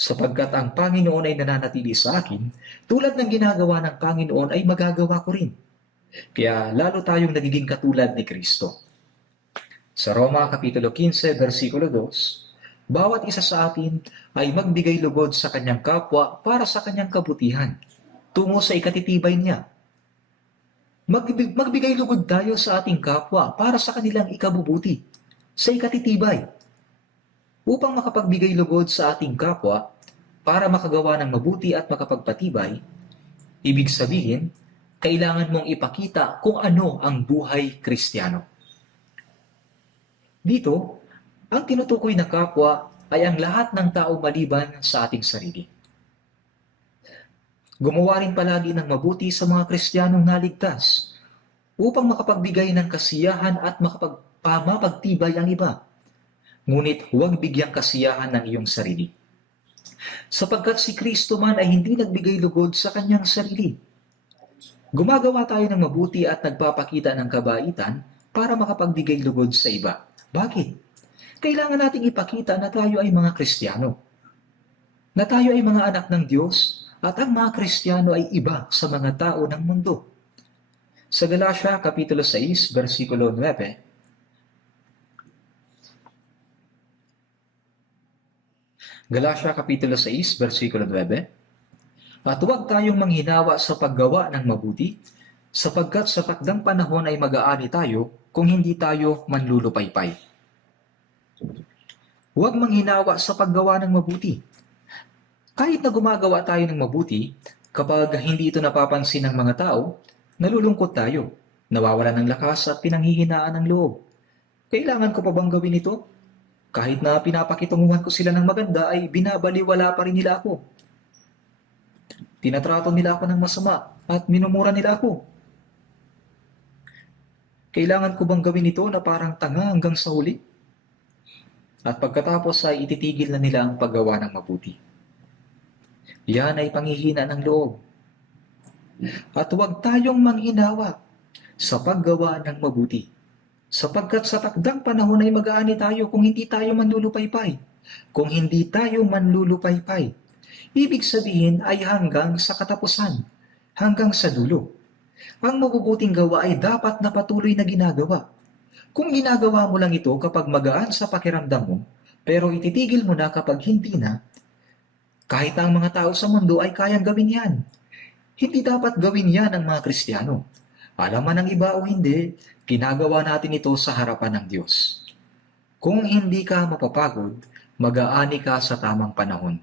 Sapagkat ang Panginoon ay nananatili sa akin, tulad ng ginagawa ng Panginoon ay magagawa ko rin. Kaya lalo tayong nagiging katulad ni Kristo. Sa Roma Kapitulo 15, versikulo 2, bawat isa sa atin ay magbigay lugod sa kanyang kapwa para sa kanyang kabutihan, tungo sa ikatitibay niya. Magbigay lugod tayo sa ating kapwa para sa kanilang ikabubuti, sa ikatitibay. Upang makapagbigay lugod sa ating kapwa para makagawa ng mabuti at makapagpatibay, ibig sabihin, kailangan mong ipakita kung ano ang buhay Kristiyano. Dito, ang tinutukoy na kapwa ay ang lahat ng tao maliban sa ating sarili. Gumawa rin palagi ng mabuti sa mga Kristiyanong naligtas upang makapagbigay ng kasiyahan at mapagtibay ang iba. Ngunit huwag bigyang kasiyahan ng iyong sarili. Sapagkat si Kristo man ay hindi nagbigay lugod sa kanyang sarili. Gumagawa tayo ng mabuti at nagpapakita ng kabaitan para makapagbigay lugod sa iba. Bakit? Kailangan nating ipakita na tayo ay mga Kristiyano. Na tayo ay mga anak ng Diyos at ang mga Kristiyano ay iba sa mga tao ng mundo. Sa Galatia Kapitulo 6, versikulo 9, Galatia Kapitulo 6, versikulo 9, at huwag tayong manghinawa sa paggawa ng mabuti, sapagkat sa takdang panahon ay mag-aani tayo kung hindi tayo manlulupaypay. Huwag manghinawa sa paggawa ng mabuti. Kahit na gumagawa tayo ng mabuti, kapag hindi ito napapansin ng mga tao, nalulungkot tayo, nawawalan ng lakas at pinanghihinaan ng loob. Kailangan ko pa bang gawin ito? Kahit na pinapakitunguhan ko sila ng maganda ay binabaliwala pa rin nila ako. Tinatrato nila ako ng masama at minumura nila ako. Kailangan ko bang gawin ito na parang tanga hanggang sa huli? At pagkatapos ay ititigil na nila ang paggawa ng mabuti. Yan ay panghihina ng loob. At huwag tayong manghinawa sa paggawa ng mabuti. Sapagkat sa takdang panahon ay mag-aani tayo kung hindi tayo manlulupaypay. Kung hindi tayo manlulupaypay, ibig sabihin ay hanggang sa katapusan, hanggang sa dulo. Ang mabubuting gawa ay dapat na patuloy na ginagawa. Kung ginagawa mo lang ito kapag magaan sa pakiramdam mo, pero ititigil mo na kapag hindi na, kahit ang mga tao sa mundo ay kayang gawin yan. Hindi dapat gawin yan ng mga Kristiyano. Alam man ng iba o hindi, ginagawa natin ito sa harapan ng Diyos. Kung hindi ka mapapagod, mag-aani ka sa tamang panahon.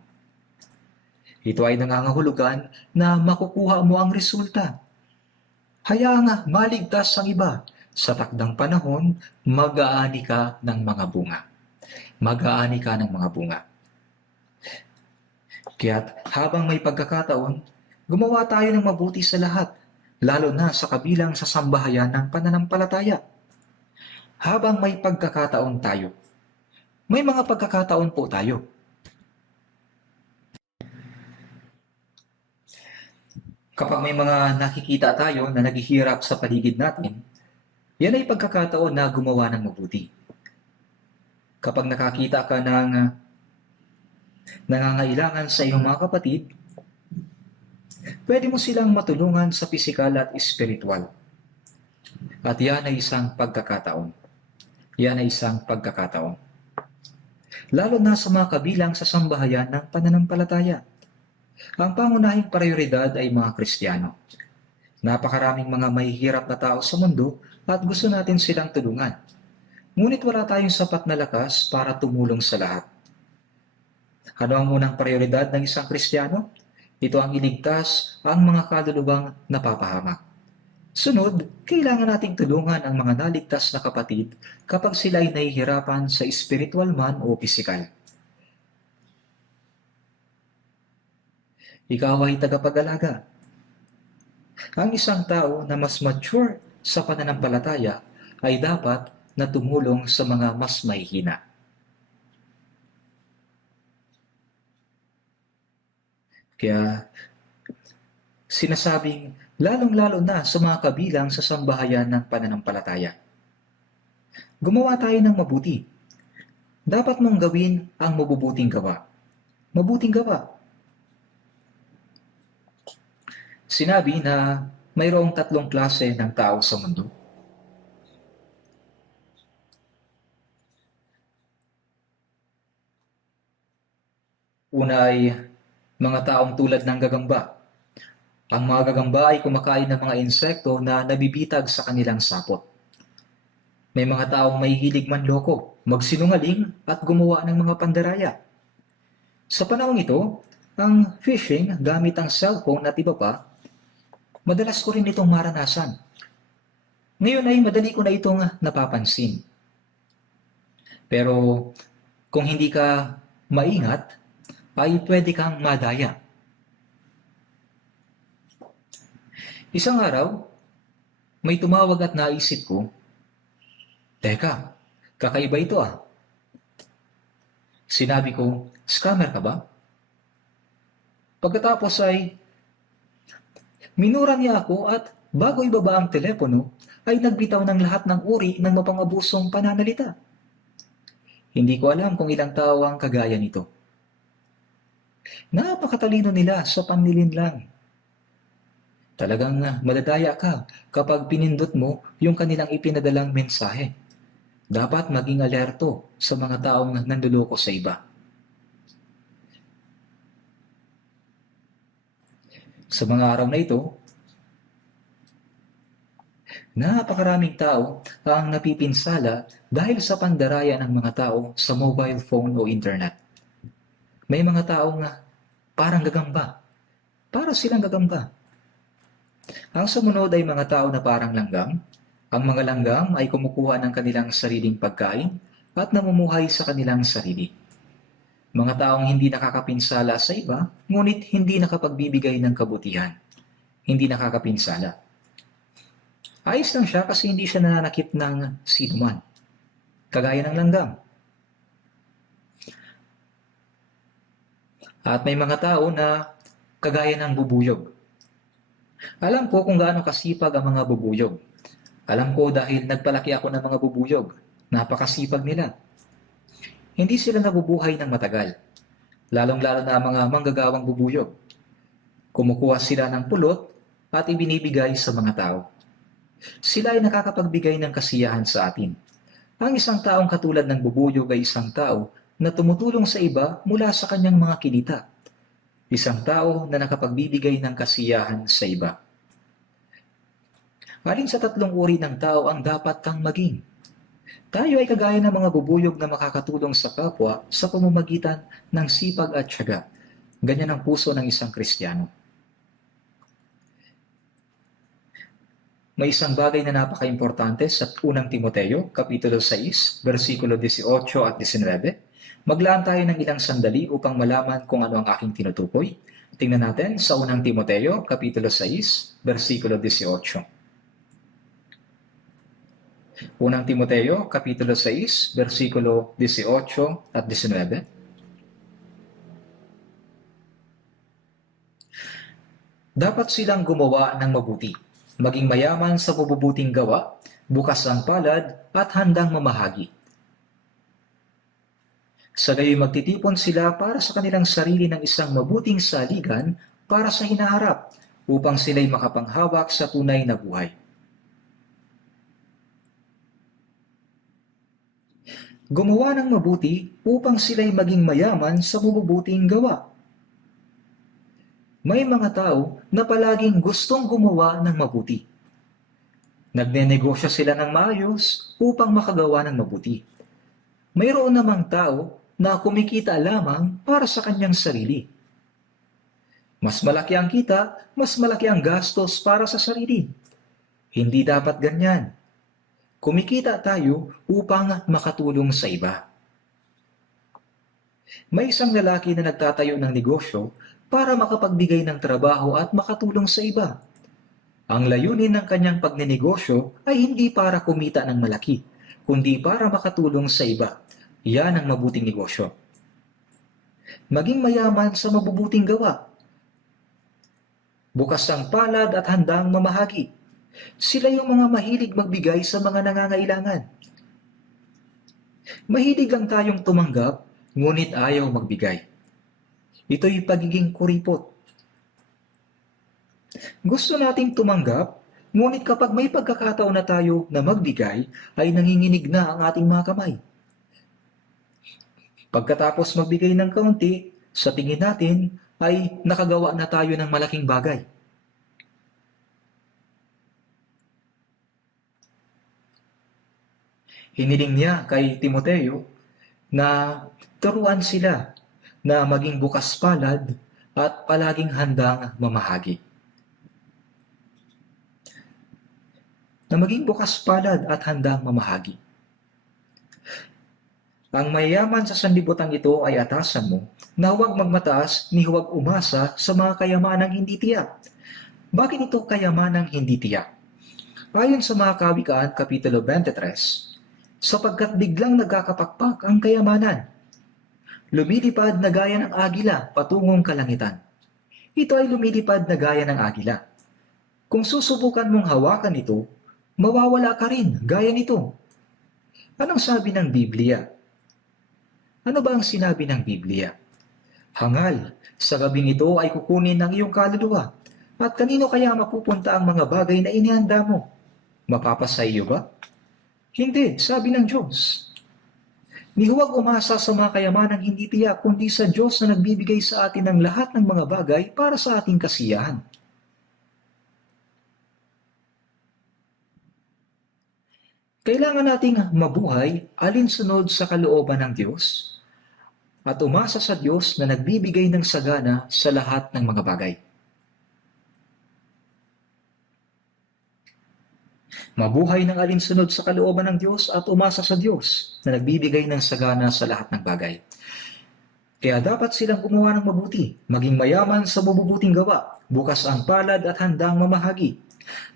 Ito ay nangangahulugan na makukuha mo ang resulta. Hayaang maligtas ang iba. Sa takdang panahon, mag-aani ka ng mga bunga. Mag-aani ka ng mga bunga. Kaya't habang may pagkakataon, gumawa tayo ng mabuti sa lahat, lalo na sa kabilang sa sambahayan ng pananampalataya. Habang may pagkakataon tayo, may mga pagkakataon po tayo. Kapag may mga nakikita tayo na naghihirap sa paligid natin, yan ay pagkakataon na gumawa ng mabuti. Kapag nakakita ka ng nangangailangan sa iyong mga kapatid, pwede mo silang matulungan sa pisikal at espiritual. At yan ay isang pagkakataon. Yan ay isang pagkakataon. Lalo na sa mga kabilang sa sambahayan ng pananampalataya. Ang pangunahing prioridad ay mga Kristiyano. Napakaraming mga mahihirap na tao sa mundo at gusto natin silang tulungan. Ngunit wala tayong sapat na lakas para tumulong sa lahat. Ano ang unang prioridad ng isang Kristiyano? Ito ang iligtas ang mga kalulubang napapahamak. Sunod, kailangan nating tulungan ang mga naligtas na kapatid kapag sila ay nahihirapan sa espiritual man o pisikal. Ikaw ay tagapag-alaga. Ang isang tao na mas mature sa pananampalataya ay dapat na tumulong sa mga mas mahihina. Kaya sinasabing lalong-lalo na sa mga kabilang sa sambahayan ng pananampalataya. Gumawa tayo ng mabuti. Dapat mong gawin ang mabubuting gawa. Mabuting gawa. Sinabi na mayroong 3 klase ng tao sa mundo. Una ay mga taong tulad ng gagamba. Ang mga gagamba ay kumakain ng mga insekto na nabibitag sa kanilang sapot. May mga taong may hilig manloko, magsinungaling at gumawa ng mga pandaraya. Sa panahong ito, ang phishing gamit ang cellphone at iba pa, madalas ko rin itong maranasan. Ngayon ay madali ko na itong napapansin. Pero kung hindi ka maingat, ay pwede kang madaya. Isang araw, may tumawag at naisip ko, teka, kakaiba ito ah. Sinabi ko, scammer ka ba? Pagkatapos ay, minura niya ako at bago ibaba ang telepono, ay nagbitaw ng lahat ng uri ng mapangabusong pananalita. Hindi ko alam kung ilang tao ang kagaya nito. Napakatalino nila sa panlilinlang. Talagang madadaya ka kapag pinindot mo yung kanilang ipinadalang mensahe. Dapat maging alerto sa mga taong nanduloko sa iba. Sa mga araw na ito, Napakaraming tao ang napipinsala dahil sa pandaraya ng mga tao sa mobile phone o internet. May mga tao nga parang gagamba. Para silang gagamba. Ang sumunod ay mga tao na parang langgam. Ang mga langgam ay kumukuha ng kanilang sariling pagkain at namumuhay sa kanilang sarili. Mga taong hindi nakakapinsala sa iba, ngunit hindi nakapagbibigay ng kabutihan. Hindi nakakapinsala. Ayos lang siya kasi hindi siya nananakit ng sinuman. Kagaya ng langgam. At may mga tao na kagaya ng bubuyog. Alam ko kung gaano kasipag ang mga bubuyog. Alam ko dahil nagpalaki ako ng mga bubuyog. Napakasipag nila. Hindi sila nabubuhay ng matagal. Lalong-lalo na ang mga manggagawang bubuyog. Kumukuha sila ng pulot at ibinibigay sa mga tao. Sila ay nakakapagbigay ng kasiyahan sa atin. Ang isang taong katulad ng bubuyog ay isang tao na tumutulong sa iba mula sa kanyang mga kilita. Isang tao na nakapagbibigay ng kasiyahan sa iba. Alin sa tatlong uri ng tao ang dapat kang maging? Tayo ay kagaya ng mga bubuyog na makakatulong sa kapwa sa pamamagitan ng sipag at tiyaga. Ganyan ang puso ng isang Kristiyano. May isang bagay na napaka-importante sa unang Timoteo, Kapitulo 6, versikulo 18 at 19. Maglaan tayo ng ilang sandali upang malaman kung ano ang aking tinutukoy. Tingnan natin sa unang Timoteo, Kapitulo 6, versikulo 18. Unang Timoteo, Kapitulo 6, versikulo 18 at 19. Dapat silang gumawa ng mabuti, maging mayaman sa mabubuting gawa, bukas ang palad at handang mamahagi. Sa gayoy magtitipon sila para sa kanilang sarili ng isang mabuting saligan para sa hinaharap, upang sila'y makapanghawak sa tunay na buhay. Gumawa ng mabuti upang sila'y maging mayaman sa mabubuting gawa. May mga tao na palaging gustong gumawa ng mabuti. Nagnenegosyo sila ng maayos upang makagawa ng mabuti. Mayroon namang tao na kumikita lamang para sa kanyang sarili. Mas malaki ang kita, mas malaki ang gastos para sa sarili. Hindi dapat ganyan. Kumikita tayo upang makatulong sa iba. May isang lalaki na nagtatayo ng negosyo para makapagbigay ng trabaho at makatulong sa iba. Ang layunin ng kanyang pagnenegosyo ay hindi para kumita ng malaki, kundi para makatulong sa iba. Yan ang mabuting negosyo. Maging mayaman sa mabubuting gawa. Bukas ang palad at handang mamahagi. Sila yung mga mahilig magbigay sa mga nangangailangan. Mahilig lang tayong tumanggap, ngunit ayaw magbigay. Ito'y pagiging kuripot. Gusto nating tumanggap, ngunit kapag may pagkakataon na tayo na magbigay, ay nanginginig na ang ating mga kamay. Pagkatapos magbigay ng kaunti, sa tingin natin ay nakagawa na tayo ng malaking bagay. Hiniling niya kay Timoteo na turuan sila na maging bukas palad at palaging handang mamahagi. Na maging bukas palad at handang mamahagi. Ang mayaman sa sanlibutan ito ay atasan mo na huwag magmataas ni huwag umasa sa mga kayamanang hindi tiyak. Bakit ito kayamanang hindi tiyak? Ayon sa mga Kawikaan, Kapitulo 23, sapagkat biglang nagkakapakpak ang kayamanan. Lumilipad na gaya ng agila patungong kalangitan. Ito ay lumilipad na gaya ng agila. Kung susubukan mong hawakan ito, mawawala ka rin gaya nito. Anong sabi ng Biblia? Ano ba ang sinabi ng Biblia? Hangal, sa gabing ito ay kukunin ng iyong kaluluwa. At kanino kaya mapupunta ang mga bagay na inihanda mo? Mapapasa iyo ba? Hindi, sabi ng Diyos. Ni huwag umasa sa mga kayamanang hindi tiyak, kundi sa Diyos na nagbibigay sa atin ng lahat ng mga bagay para sa ating kasiyahan. Kailangan nating mabuhay alinsunod sa kalooban ng Diyos at umasa sa Diyos na nagbibigay ng sagana sa lahat ng mga bagay. Mabuhay ng alinsunod sa kalooban ng Diyos at umasa sa Diyos na nagbibigay ng sagana sa lahat ng bagay. Kaya dapat silang gumawa ng mabuti, maging mayaman sa mabubuting gawa, bukas ang palad at handang mamahagi.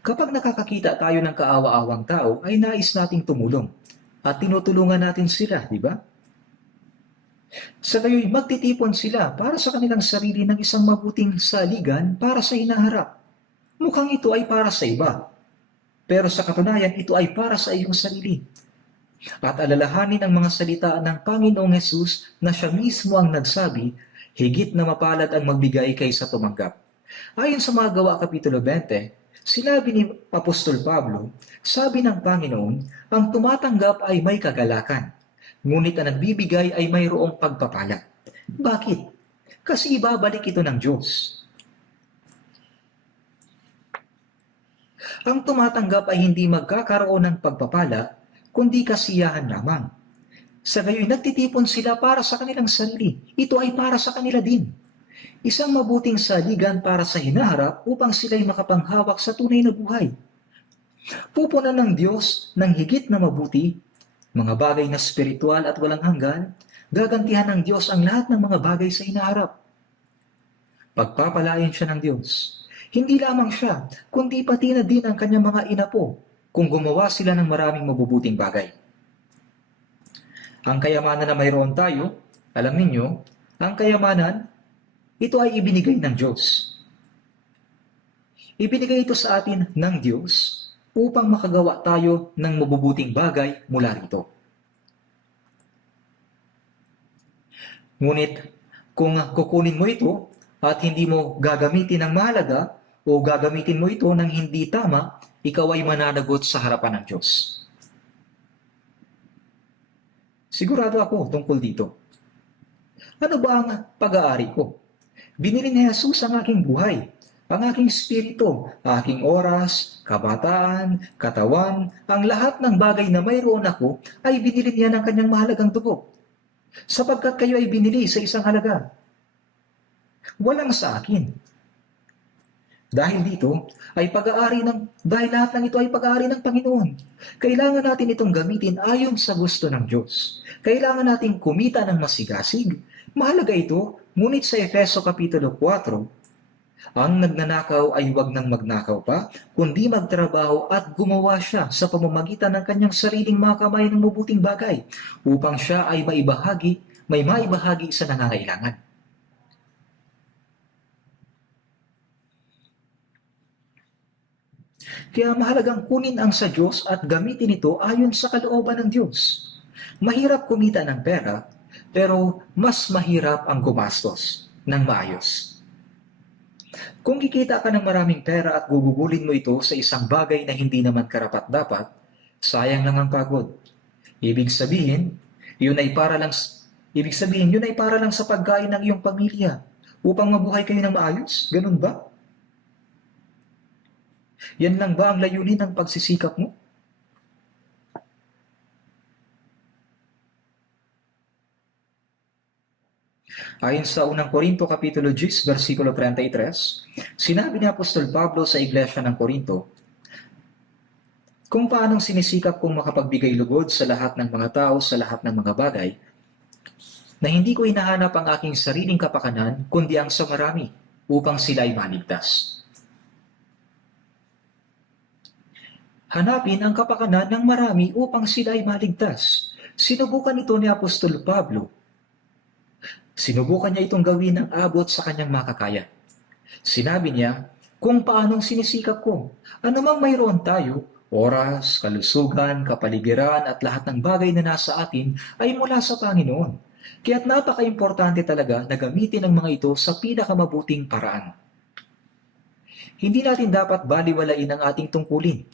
Kapag nakakakita tayo ng kaawa-awang tao, ay nais nating tumulong at tinutulungan natin sila, di ba? Sa gayoy magtitipon sila para sa kanilang sarili ng isang mabuting saligan para sa hinaharap. Mukhang ito ay para sa iba, pero sa katunayan ito ay para sa iyong sarili. At alalahanin ang mga salita ng Panginoong Hesus na siya mismo ang nagsabi, higit na mapalad ang magbigay kaysa tumanggap. Ayon sa mga Gawa Kapitulo 20, sinabi ni Apostol Pablo, sabi ng Panginoon, ang tumatanggap ay may kagalakan, ngunit ang nagbibigay ay mayroong pagpapala. Bakit? Kasi ibabalik ito ng Diyos. Ang tumatanggap ay hindi magkakaroon ng pagpapala, kundi kasiyahan lamang. Sa gayoy nagtitipon sila para sa kanilang sarili. Ito ay para sa kanila din. Isang mabuting saligan para sa hinaharap upang sila'y makapanghawak sa tunay na buhay. Pupunan ng Diyos ng higit na mabuti, mga bagay na spiritual at walang hanggan, gagantihan ng Diyos ang lahat ng mga bagay sa hinaharap. Pagpapalain siya ng Diyos. Hindi lamang siya, kundi pati na din ang kanyang mga inapo, kung gumawa sila ng maraming mabubuting bagay. Ang kayamanan na mayroon tayo, alam ninyo, ang kayamanan, ito ay ibinigay ng Diyos. Ibinigay ito sa atin ng Diyos upang makagawa tayo ng mabubuting bagay mula rito. Ngunit, kung kukunin mo ito at hindi mo gagamitin ng mahalaga o gagamitin mo ito ng hindi tama, ikaw ay mananagot sa harapan ng Diyos. Sigurado ako tungkol dito. Ano ba ang pag-aari ko? Binili ni Jesus ang aking buhay, ang aking spirito, aking oras, kabataan, katawan, ang lahat ng bagay na mayroon ako ay binili niya ng kanyang mahalagang dugo. Sapagkat kayo ay binili sa isang halaga. Walang sa akin. Dahil dito ay dahil lahat ng ito ay pag-aari ng Panginoon. Kailangan natin itong gamitin ayon sa gusto ng Diyos. Kailangan natin kumita ng masigasig. Mahalaga ito, ngunit sa Efeso Kapitulo 4, ang nagnanakaw ay huwag nang magnakaw pa, kundi magtrabaho at gumawa siya sa pamamagitan ng kanyang sariling mga kamay ng mabuting bagay, upang siya ay may maibahagi sa nangangailangan. Kaya mahalagang kunin ang sa Diyos at gamitin ito ayon sa kalooban ng Diyos. Mahirap kumita ng pera, pero mas mahirap ang gumastos ng maayos. Kung kikita ka ng maraming pera at gugugulin mo ito sa isang bagay na hindi naman karapat-dapat, sayang lang ang pagod. Ibig sabihin, yun ay para lang sa pagkain ng iyong pamilya upang mabuhay kayo ng maayos. Ganun ba? Yan lang ba ang layunin ng pagsisikap mo? Ayon sa unang Korinto Kapitulo 10, versikulo 33, sinabi ni Apostol Pablo sa Iglesia ng Korinto, kung paanong sinisikap kong makapagbigay lugod sa lahat ng mga tao sa lahat ng mga bagay, na hindi ko hinahanap ang aking sariling kapakanan, kundi ang sa marami, upang sila ay maligtas. Hanapin ang kapakanan ng marami upang sila ay maligtas. Sinubukan ito ni Apostol Pablo. Sinubukan niya itong gawin ng abot sa kanyang makakaya. Sinabi niya, kung paanong sinisikap ko, anumang mayroon tayo, oras, kalusugan, kapaligiran at lahat ng bagay na nasa atin ay mula sa Panginoon. Kaya't napaka-importante talaga na gamitin ang mga ito sa pinakamabuting paraan. Hindi natin dapat baliwalain ang ating tungkulin.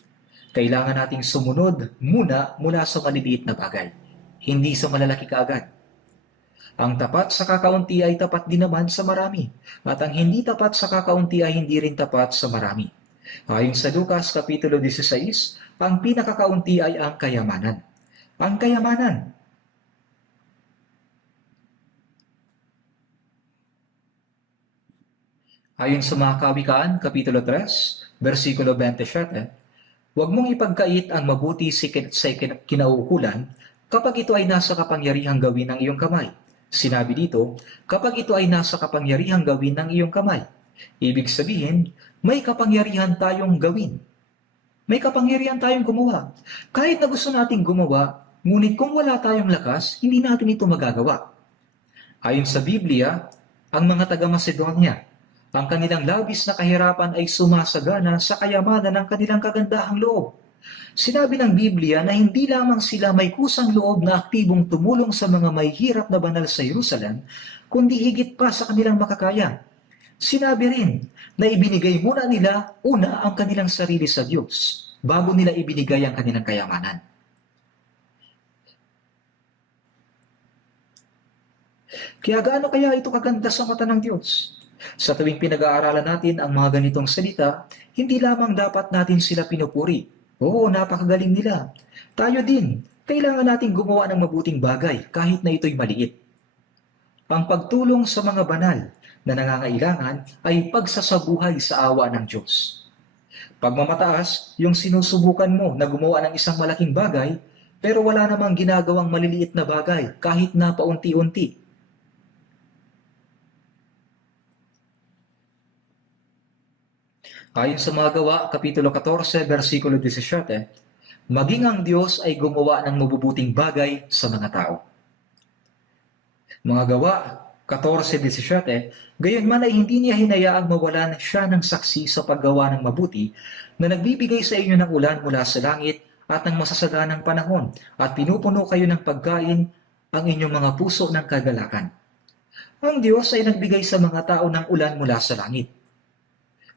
Kailangan nating sumunod mula sa maliliit na bagay, hindi sa malalaki kaagad. Ang tapat sa kakaunti ay tapat din naman sa marami, at ang hindi tapat sa kakaunti ay hindi rin tapat sa marami. Ayon sa Lucas Kapitulo 16, ang pinakakaunti ay ang kayamanan. Ang kayamanan. Ayon sa mga Kawikaan, Kapitulo 3, versikulo 27, huwag mong ipagkait ang mabuti sa kinauukulan kapag ito ay nasa kapangyarihang gawin ng iyong kamay. Sinabi dito, kapag ito ay nasa kapangyarihang gawin ng iyong kamay. Ibig sabihin, may kapangyarihan tayong gawin. May kapangyarihan tayong gumawa. Kahit na gusto nating gumawa, ngunit kung wala tayong lakas, hindi natin ito magagawa. Ayon sa Biblia, ang mga taga-Macedonia, ang kanilang labis na kahirapan ay sumasagana sa kayamanan ng kanilang kagandahang loob. Sinabi ng Biblia na hindi lamang sila may kusang loob na aktibong tumulong sa mga may hirap na banal sa Jerusalem, kundi higit pa sa kanilang makakaya. Sinabi rin na ibinigay muna nila una ang kanilang sarili sa Diyos, bago nila ibinigay ang kanilang kayamanan. Kaya gaano kaya ito kaganda sa mata ng Diyos? Sa tuwing pinag-aaralan natin ang mga ganitong salita, hindi lamang dapat natin sila pinupuri. Oo, napakagaling nila. Tayo din, kailangan nating gumawa ng mabuting bagay kahit na ito'y maliit. Ang pagtulong sa mga banal na nangangailangan ay pagsasabuhay sa awa ng Diyos. Pagmamataas, yung sinusubukan mo na gumawa ng isang malaking bagay, pero wala namang ginagawang maliliit na bagay kahit na paunti-unti. Ayon sa mga gawa, Kapitulo 14, versikulo 17, maging ang Diyos ay gumawa ng mabubuting bagay sa mga tao. Mga gawa, 14:17, gayunman ay hindi niya hinayaang mawalan siya ng saksi sa paggawa ng mabuti na nagbibigay sa inyo ng ulan mula sa langit at ng masasaganang panahon at pinupuno kayo ng pagkain ang inyong mga puso ng kagalakan. Ang Diyos ay nagbigay sa mga tao ng ulan mula sa langit.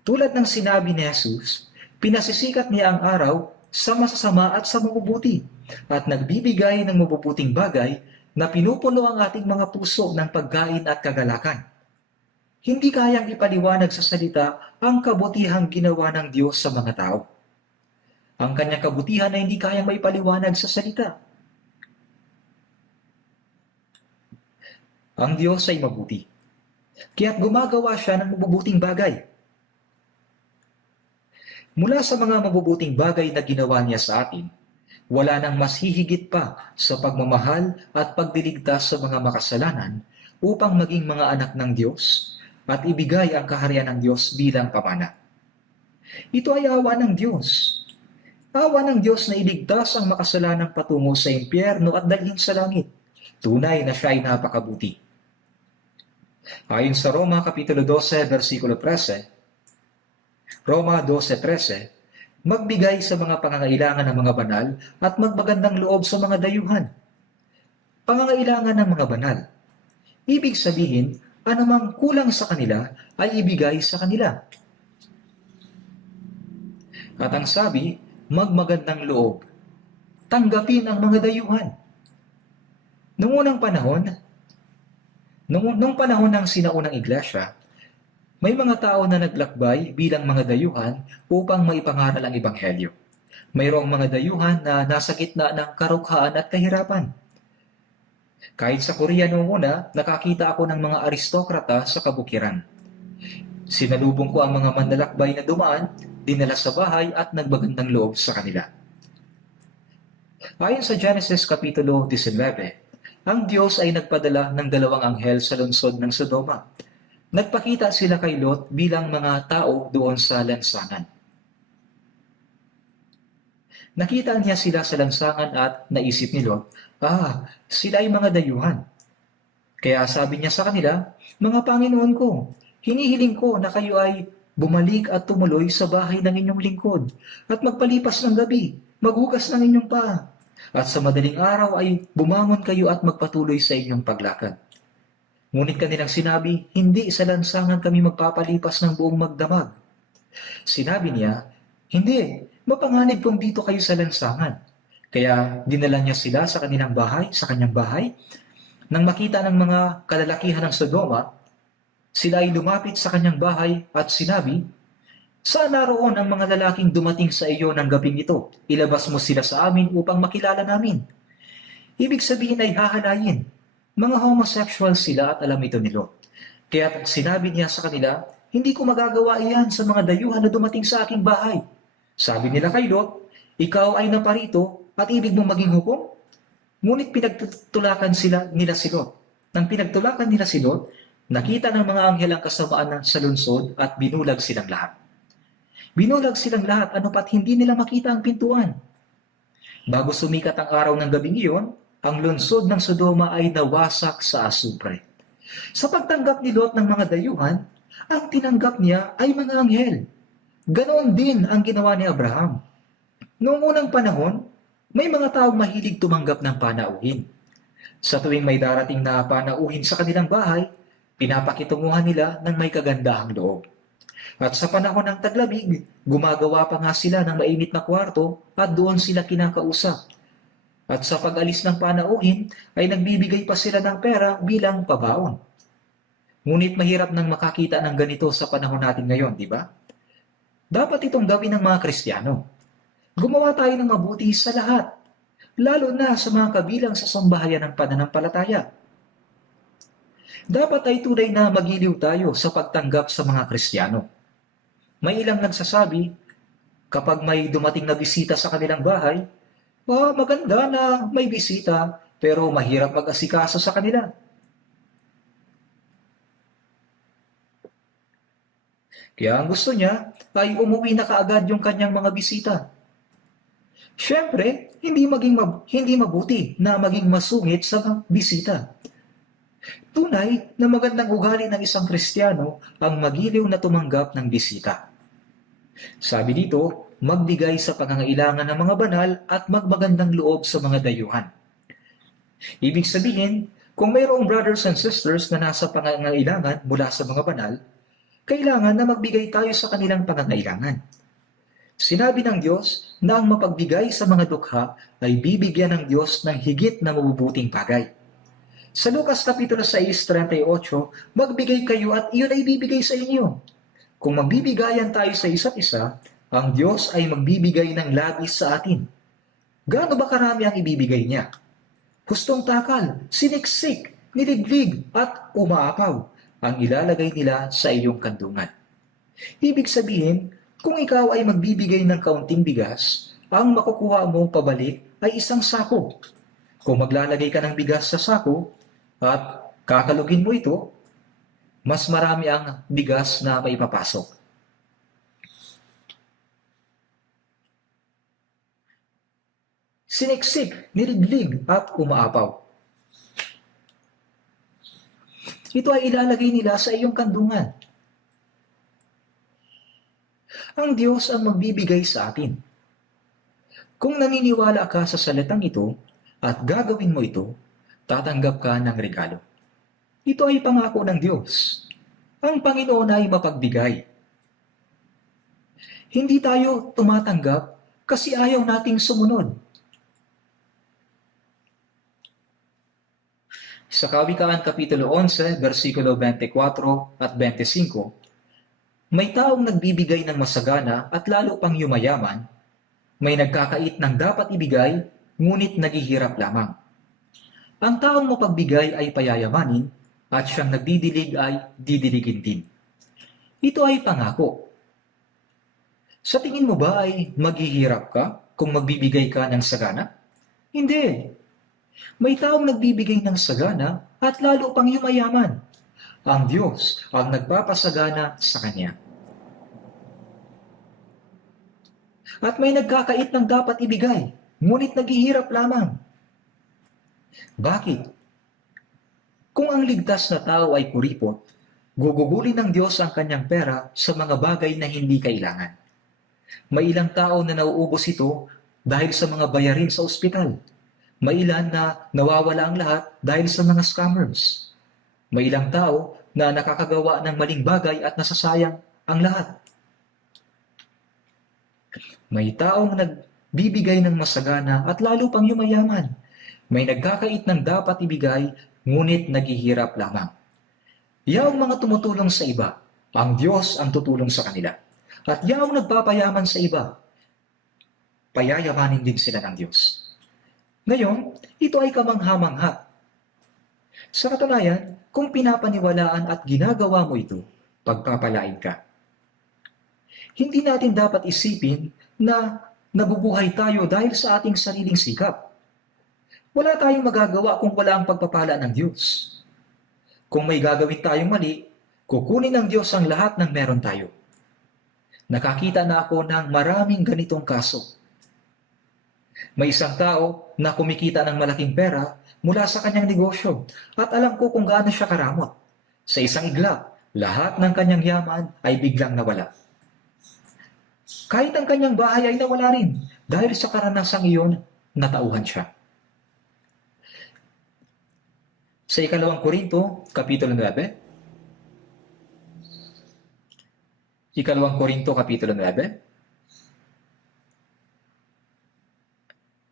Tulad ng sinabi ni Jesus, pinasisikat niya ang araw sa masasama at sa mabubuti at nagbibigay ng mabubuting bagay na pinupuno ang ating mga puso ng pagkain at kagalakan. Hindi kayang ipaliwanag sa salita ang kabutihang ginawa ng Diyos sa mga tao. Ang kanyang kabutihan ay hindi kayang maipaliwanag sa salita. Ang Diyos ay mabuti, kaya't gumagawa siya ng mabubuting bagay. Mula sa mga mabubuting bagay na ginawa niya sa atin, wala nang mas hihigit pa sa pagmamahal at pagdiligtas sa mga makasalanan upang maging mga anak ng Diyos at ibigay ang kaharian ng Diyos bilang pamana. Ito ay awa ng Diyos. Awa ng Diyos na iligtas ang makasalanang patungo sa impyerno at dalhin sa langit. Tunay na siya ay napakabuti. Ayon sa Roma Kapitulo 12, versikulo 13, Roma 12:13, magbigay sa mga pangangailangan ng mga banal at magmagandang loob sa mga dayuhan. Pangangailangan ng mga banal. Ibig sabihin, anumang kulang sa kanila ay ibigay sa kanila. At ang sabi, magmagandang loob. Tanggapin ang mga dayuhan. Noong panahon ng sinaunang iglesia, may mga tao na naglakbay bilang mga dayuhan upang maipangaral ang ebanghelyo. Mayroong mga dayuhan na nasa gitna ng karukhaan at kahirapan. Kahit sa Korea noong una, nakakita ako ng mga aristokrata sa kabukiran. Sinalubong ko ang mga manlalakbay na dumaan, dinala sa bahay at nagbagandang loob sa kanila. Ayon sa Genesis Kapitulo 19, ang Diyos ay nagpadala ng 2 anghel sa lungsod ng Sodoma. Nagpakita sila kay Lot bilang mga tao doon sa lansangan. Nakita niya sila sa lansangan at naisip ni Lot, sila ay mga dayuhan. Kaya sabi niya sa kanila, mga Panginoon ko, hinihiling ko na kayo ay bumalik at tumuloy sa bahay ng inyong lingkod at magpalipas ng gabi, maghugas ng inyong paa. At sa madaling araw ay bumangon kayo at magpatuloy sa inyong paglakad. Ngunit kanilang sinabi, hindi sa lansangan kami magpapalipas ng buong magdamag. Sinabi niya, hindi, mapanganib kung dito kayo sa lansangan. Kaya dinala niya sila sa kanyang bahay. Nang makita ng mga kalalakihan ng Sodoma, sila ay lumapit sa kanyang bahay at sinabi, Saan naroon ang mga lalaking dumating sa iyo ng gabing ito? Ilabas mo sila sa amin upang makilala namin. Ibig sabihin ay hahalayin. Mga homosexual sila at alam ito ni Lot. Kaya sinabi niya sa kanila, hindi ko magagawa iyan sa mga dayuhan na dumating sa aking bahay. Sabi nila kay Lot, ikaw ay naparito at ibig mong maging hukom? Ngunit pinagtulakan nila si Lot. Nang pinagtulakan nila si Lot, nakita ng mga anghel ang kasamaan sa lungsod at binulag silang lahat. Binulag silang lahat ano pat hindi nila makita ang pintuan. Bago sumikat ang araw ng gabing iyon, ang lungsod ng Sodoma ay nawasak sa asupre. Sa pagtanggap ni Lot ng mga dayuhan, ang tinanggap niya ay mga anghel. Ganoon din ang ginawa ni Abraham. Noong unang panahon, may mga taong mahilig tumanggap ng panauhin. Sa tuwing may darating na panauhin sa kanilang bahay, pinapakitunguhan nila ng may kagandahang loob. At sa panahon ng taglamig, gumagawa pa nga sila ng mainit na kwarto at doon sila kinakausap. At sa pag-alis ng panauhin, ay nagbibigay pa sila ng pera bilang pabaon. Ngunit mahirap nang makakita ng ganito sa panahon natin ngayon, di ba? Dapat itong gawin ng mga Kristiyano. Gumawa tayo ng mabuti sa lahat, lalo na sa mga kabilang sa sambahayan ng pananampalataya. Dapat ay tunay na magiliw tayo sa pagtanggap sa mga Kristiyano. May ilang nagsasabi, kapag may dumating na bisita sa kanilang bahay, maganda na may bisita, pero mahirap mag-asikaso sa kanila. Kaya ang gusto niya ay umuwi na kaagad yung kanyang mga bisita. Siyempre, hindi mabuti na maging masungit sa bisita. Tunay na magandang ugali ng isang Kristiyano ang magiliw na tumanggap ng bisita. Sabi dito, magbigay sa pangangailangan ng mga banal at magmagandang loob sa mga dayuhan. Ibig sabihin, kung mayroong brothers and sisters na nasa pangangailangan mula sa mga banal, kailangan na magbigay tayo sa kanilang pangangailangan. Sinabi ng Diyos na ang mapagbigay sa mga dukha ay bibigyan ng Diyos ng higit na mabubuting bagay. Sa Lucas Kapitulo 6:38, magbigay kayo at iyon ay bibigay sa inyo. Kung magbibigayan tayo sa isa't isa, ang Diyos ay magbibigay ng labis sa atin. Gaano ba karami ang ibibigay niya? Hustong takal, siniksik, niliglig at umaapaw ang ilalagay nila sa iyong kandungan. Ibig sabihin, kung ikaw ay magbibigay ng kaunting bigas, ang makukuha mong pabalik ay isang sako. Kung maglalagay ka ng bigas sa sako at kakalugin mo ito, mas marami ang bigas na maipapasok. Siniksik, niliglig at umaapaw. Ito ay ilalagay nila sa iyong kandungan. Ang Diyos ang magbibigay sa atin. Kung naniniwala ka sa salitang ito at gagawin mo ito, tatanggap ka ng regalo. Ito ay pangako ng Diyos. Ang Panginoon ay mapagbigay. Hindi tayo tumatanggap kasi ayaw nating sumunod. Sa Kawikaan Kapitulo 11, versikulo 24 at 25, may taong nagbibigay ng masagana at lalo pang yumayaman, may nagkakait ng dapat ibigay, ngunit naghihirap lamang. Ang taong mapagbigay ay payayamanin, at siyang nagdidilig ay didiligin din. Ito ay pangako. Sa tingin mo ba ay maghihirap ka kung magbibigay ka ng sagana? Hindi. May taong nagbibigay ng sagana at lalo pang yumayaman. Ang Diyos ang nagpapasagana sa Kanya. At may nagkakait ng dapat ibigay, ngunit naghihirap lamang. Bakit? Kung ang ligtas na tao ay kuripot, gugugulin ng Diyos ang kanyang pera sa mga bagay na hindi kailangan. May ilang tao na nauubos ito dahil sa mga bayarin sa ospital. May ilan na nawawala ang lahat dahil sa mga scammers. May ilang tao na nakakagawa ng maling bagay at nasasayang ang lahat. May taong nagbibigay ng masagana at lalo pang yumayaman. May nagkakait ng dapat ibigay, ngunit naghihirap lamang. Yaong mga tumutulong sa iba, ang Diyos ang tutulong sa kanila. At yaong nagpapayaman sa iba, payayamanin din sila ng Diyos. Ngayon, ito ay kamangha-mangha. Sa katunayan, kung pinapaniwalaan at ginagawa mo ito, pagpapalain ka. Hindi natin dapat isipin na nabubuhay tayo dahil sa ating sariling sikap. Wala tayong magagawa kung wala ang pagpapala ng Diyos. Kung may gagawin tayong mali, kukunin ng Diyos ang lahat ng meron tayo. Nakakita na ako ng maraming ganitong kaso. May isang tao na kumikita ng malaking pera mula sa kanyang negosyo at alam ko kung gaano siya karamot. Sa isang iglap, lahat ng kanyang yaman ay biglang nawala. Kahit ang kanyang bahay ay nawala rin dahil sa karanasang iyon, natauhan siya. Sa 2 Korinto, Kapitulo 9. 2 Korinto, Kapitulo 9.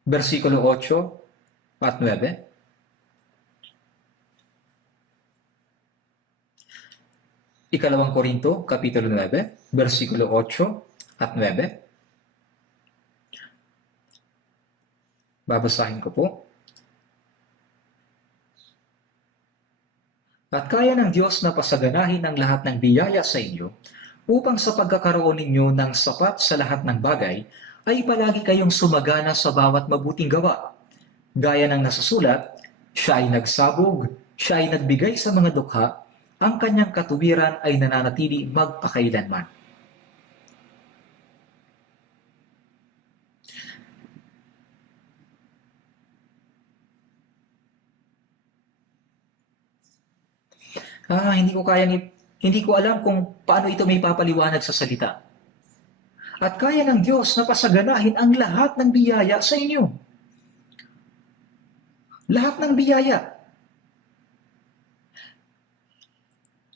Versikulo 8 at 9. 2 Korinto, Kapitulo 9, versikulo 8 at 9. Babasahin ko po. At kaya ng Diyos na pasaganahin ang lahat ng biyaya sa inyo, upang sa pagkakaroon ninyo ng sapat sa lahat ng bagay, ay palagi kayong sumagana sa bawat mabuting gawa. Gaya ng nasusulat, siya ay nagsabog, siya ay nagbigay sa mga dukha, ang kanyang katuwiran ay nananatili magpakailanman. Hindi ko alam kung paano ito may papaliwanag sa salita. At kaya ng Diyos na pasaganahin ang lahat ng biyaya sa inyo. Lahat ng biyaya.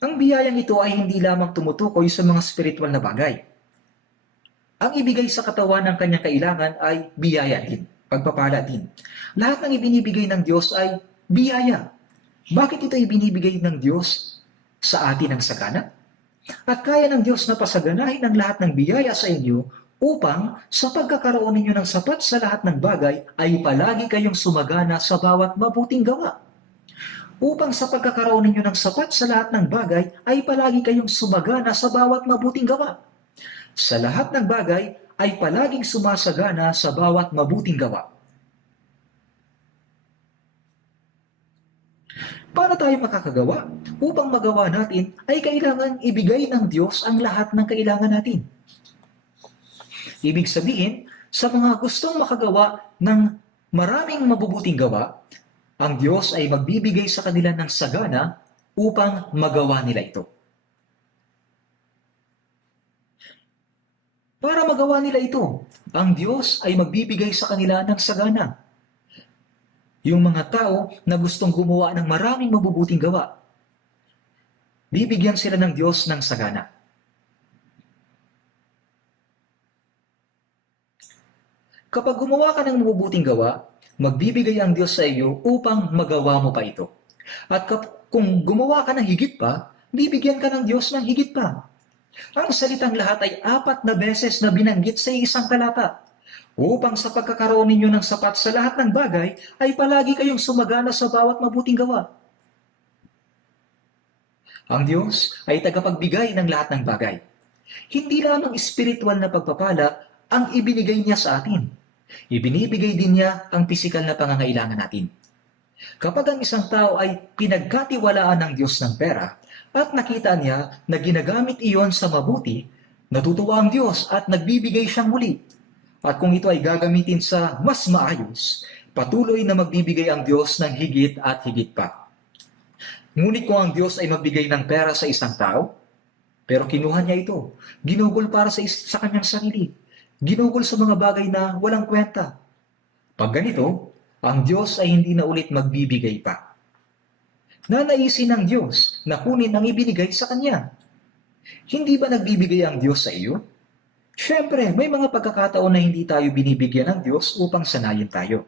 Ang biyayang ito ay hindi lamang tumutukoy sa mga spiritual na bagay. Ang ibigay sa katawan ng kanyang kailangan ay biyaya din, pagpapala din. Lahat ng ibinibigay ng Diyos ay biyaya. Bakit ito ibinibigay ng Diyos sa atin ng sagana? At kaya ng Diyos na pasaganahin ang lahat ng biyaya sa inyo upang sa pagkakaroon ninyo ng sapat sa lahat ng bagay ay palagi kayong sumagana sa bawat mabuting gawa. Upang sa pagkakaroon ninyo ng sapat sa lahat ng bagay ay palagi kayong sumagana sa bawat mabuting gawa. Sa lahat ng bagay ay palaging sumasagana sa bawat mabuting gawa. Para tayo makakagawa? Upang magawa natin ay kailangan ibigay ng Diyos ang lahat ng kailangan natin. Ibig sabihin, sa mga gustong makagawa ng maraming mabubuting gawa, ang Diyos ay magbibigay sa kanila ng sagana upang magawa nila ito. Para magawa nila ito, ang Diyos ay magbibigay sa kanila ng sagana. Yung mga tao na gustong gumawa ng maraming mabubuting gawa, bibigyan sila ng Diyos ng sagana. Kapag gumawa ka ng mabubuting gawa, magbibigay ang Diyos sa iyo upang magawa mo pa ito. At kung gumawa ka ng higit pa, bibigyan ka ng Diyos ng higit pa. Ang salitang lahat ay 4 na beses na binanggit sa isang talata. Upang sa pagkakaroon ninyo ng sapat sa lahat ng bagay, ay palagi kayong sumagana sa bawat mabuting gawa. Ang Diyos ay tagapagbigay ng lahat ng bagay. Hindi lamang espiritual na pagpapala ang ibinigay niya sa atin. Ibinibigay din niya ang pisikal na pangangailangan natin. Kapag ang isang tao ay pinagkatiwalaan ng Diyos ng pera at nakita niya na ginagamit iyon sa mabuti, natutuwa ang Diyos at nagbibigay siyang muli. At kung ito ay gagamitin sa mas maayos, patuloy na magbibigay ang Diyos ng higit at higit pa. Ngunit kung ang Diyos ay magbigay ng pera sa isang tao, pero kinuha niya ito, ginugol para sa kanyang sarili, ginugol sa mga bagay na walang kwenta. Pag ganito, ang Diyos ay hindi na ulit magbibigay pa. Nanaisin ng Diyos na kunin ang ibinigay sa Kanya. Hindi ba nagbibigay ang Diyos sa iyo? Siyempre, may mga pagkakataon na hindi tayo binibigyan ng Diyos upang sanayin tayo.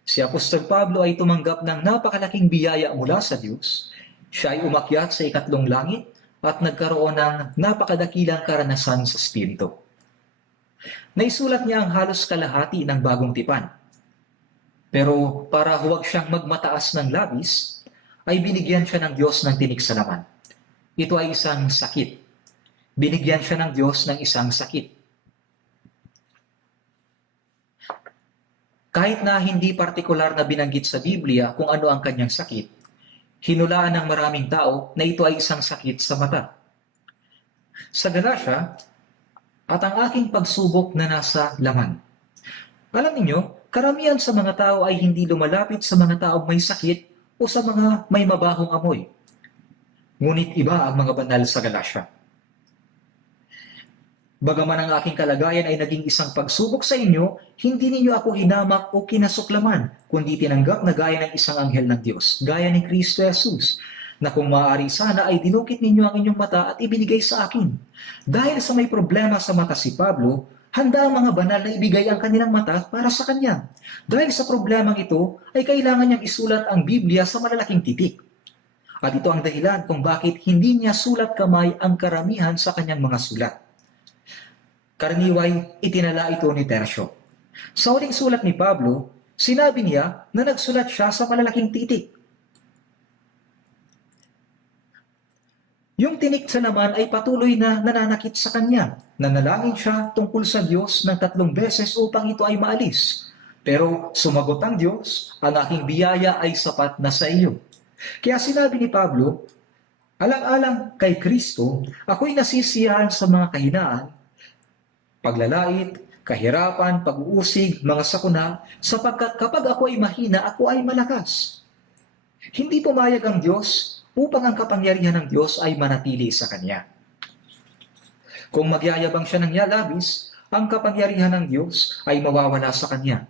Si Apostol Pablo ay tumanggap ng napakalaking biyaya mula sa Diyos. Siya ay umakyat sa 2 langit at nagkaroon ng napakadakilang karanasan sa Espiritu. Naisulat niya ang halos kalahati ng Bagong Tipan. Pero para huwag siyang magmataas ng labis, ay binigyan siya ng Diyos ng tinik sa laman. Ito ay isang sakit. Binigyan siya ng Diyos ng isang sakit. Kahit na hindi partikular na binanggit sa Biblia kung ano ang kanyang sakit, hinulaan ng maraming tao na ito ay isang sakit sa mata. Sa Galatia, at ang aking pagsubok na nasa laman. Alam niyo, karamihan sa mga tao ay hindi lumalapit sa mga taong may sakit o sa mga may mabahong amoy. Ngunit iba ang mga banal sa Galatia. Bagaman ang aking kalagayan ay naging isang pagsubok sa inyo, hindi ninyo ako hinamak o kinasuklaman, kundi tinanggap na gaya ng isang anghel ng Diyos, gaya ni Kristo Jesus, na kung maaari sana ay dinukit ninyo ang inyong mata at ibinigay sa akin. Dahil sa may problema sa mata si Pablo, handa ang mga banal na ibigay ang kanilang mata para sa kanya. Dahil sa problemang ito, ay kailangan niyang isulat ang Biblia sa malalaking titik. At ito ang dahilan kung bakit hindi niya sulat kamay ang karamihan sa kanyang mga sulat. Karaniway, itinala ito ni Tercio. Sa huling sulat ni Pablo, sinabi niya na nagsulat siya sa malalaking titik. Yung tinik sa naman ay patuloy na nananakit sa kanya. Nanalangin siya tungkol sa Diyos ng 3 beses upang ito ay maalis. Pero sumagot ang Diyos, ang aking biyaya ay sapat na sa iyo. Kaya sinabi ni Pablo, alang-alang kay Kristo, ako'y nasisiyahan sa mga kahinaan, paglalait, kahirapan, pag-uusig, mga sakuna, sapagkat kapag ako ay mahina, ako ay malakas. Hindi pumayag ang Diyos upang ang kapangyarihan ng Diyos ay manatili sa Kanya. Kung magyayabang siya ng labis, ang kapangyarihan ng Diyos ay mawawala sa Kanya.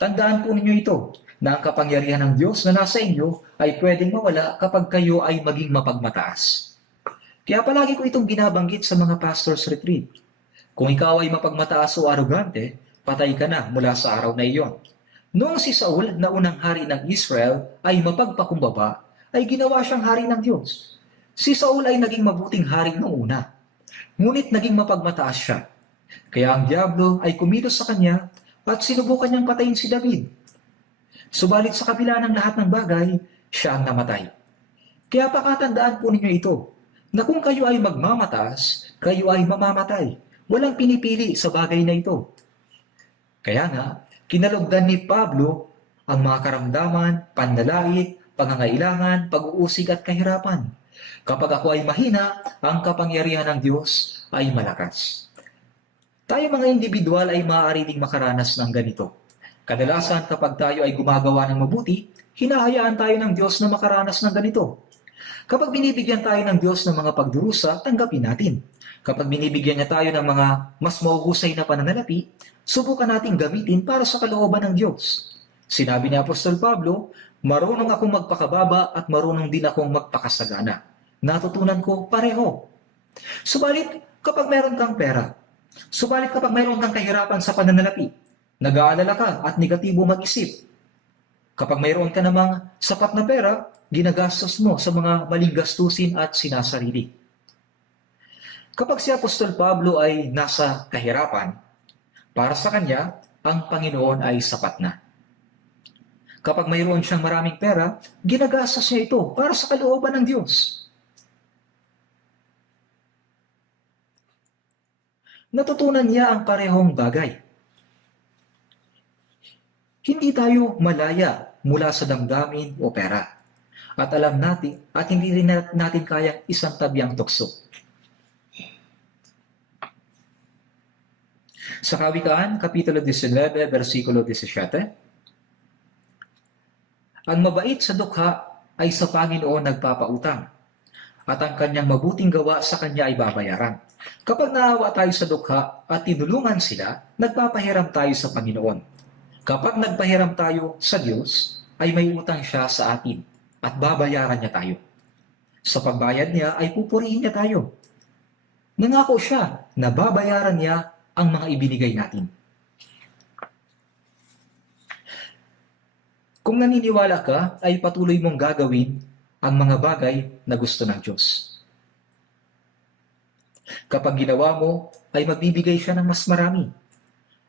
Tandaan po ninyo ito, na ang kapangyarihan ng Diyos na nasa inyo ay pwedeng mawala kapag kayo ay maging mapagmataas. Kaya palagi ko itong binabanggit sa mga pastor's retreat. Kung ikaw ay mapagmataas o arogante, patay ka na mula sa araw na iyon. Noong si Saul na unang hari ng Israel ay mapagpakumbaba, ay ginawa siyang hari ng Diyos. Si Saul ay naging mabuting hari noong una, ngunit naging mapagmataas siya. Kaya ang diablo ay kumilos sa kanya at sinubukan niyang patayin si David. Subalit sa kabila ng lahat ng bagay, siya ang namatay. Kaya pakatandaan po ninyo ito, na kung kayo ay magmamataas, kayo ay mamamatay. Walang pinipili sa bagay na ito. Kaya nga, kinalugdan ni Pablo ang mga karamdaman, panlalait, pangangailangan, pag-uusig at kahirapan. Kapag ako ay mahina, ang kapangyarihan ng Diyos ay malakas. Tayo mga individual ay maaari ding makaranas ng ganito. Kadalasan kapag tayo ay gumagawa ng mabuti, hinahayaan tayo ng Diyos na makaranas ng ganito. Kapag binibigyan tayo ng Diyos ng mga pagdurusa, tanggapin natin. Kapag binibigyan niya tayo ng mga mas mahuhusay na pananalapi, subukan nating gamitin para sa kalooban ng Diyos. Sinabi ni Apostol Pablo, marunong akong magpakababa at marunong din akong magpakasagana. Natutunan ko pareho. Subalit kapag mayroon kang pera, subalit kapag mayroon kang kahirapan sa pananalapi, nag-aalala ka at negatibo mag-isip. Kapag mayroon ka namang sapat na pera, ginagastos mo sa mga maling gastusin at sinasarili. Kapag si Apostol Pablo ay nasa kahirapan, para sa kanya, ang Panginoon ay sapat na. Kapag mayroon siyang maraming pera, ginagastos niya ito para sa kalooban ng Diyos. Natutunan niya ang parehong bagay. Hindi tayo malaya mula sa damdamin o pera. At alam natin, at hindi rin natin kayang isang tabi ang tukso. Sa Kawikaan, Kapitulo 19, versikulo 17, ang mabait sa dukha ay sa Panginoon nagpapautang, at ang kanyang mabuting gawa sa kanya ay babayaran. Kapag naawa tayo sa dukha at tinulungan sila, nagpapahiram tayo sa Panginoon. Kapag nagpahiram tayo sa Diyos, ay may utang siya sa atin at babayaran niya tayo. Sa pagbayad niya ay pupurihin niya tayo. Nangako siya na babayaran niya ang mga ibinigay natin. Kung naniniwala ka, ay patuloy mong gagawin ang mga bagay na gusto ng Diyos. Kapag ginawa mo, ay magbibigay siya ng mas marami.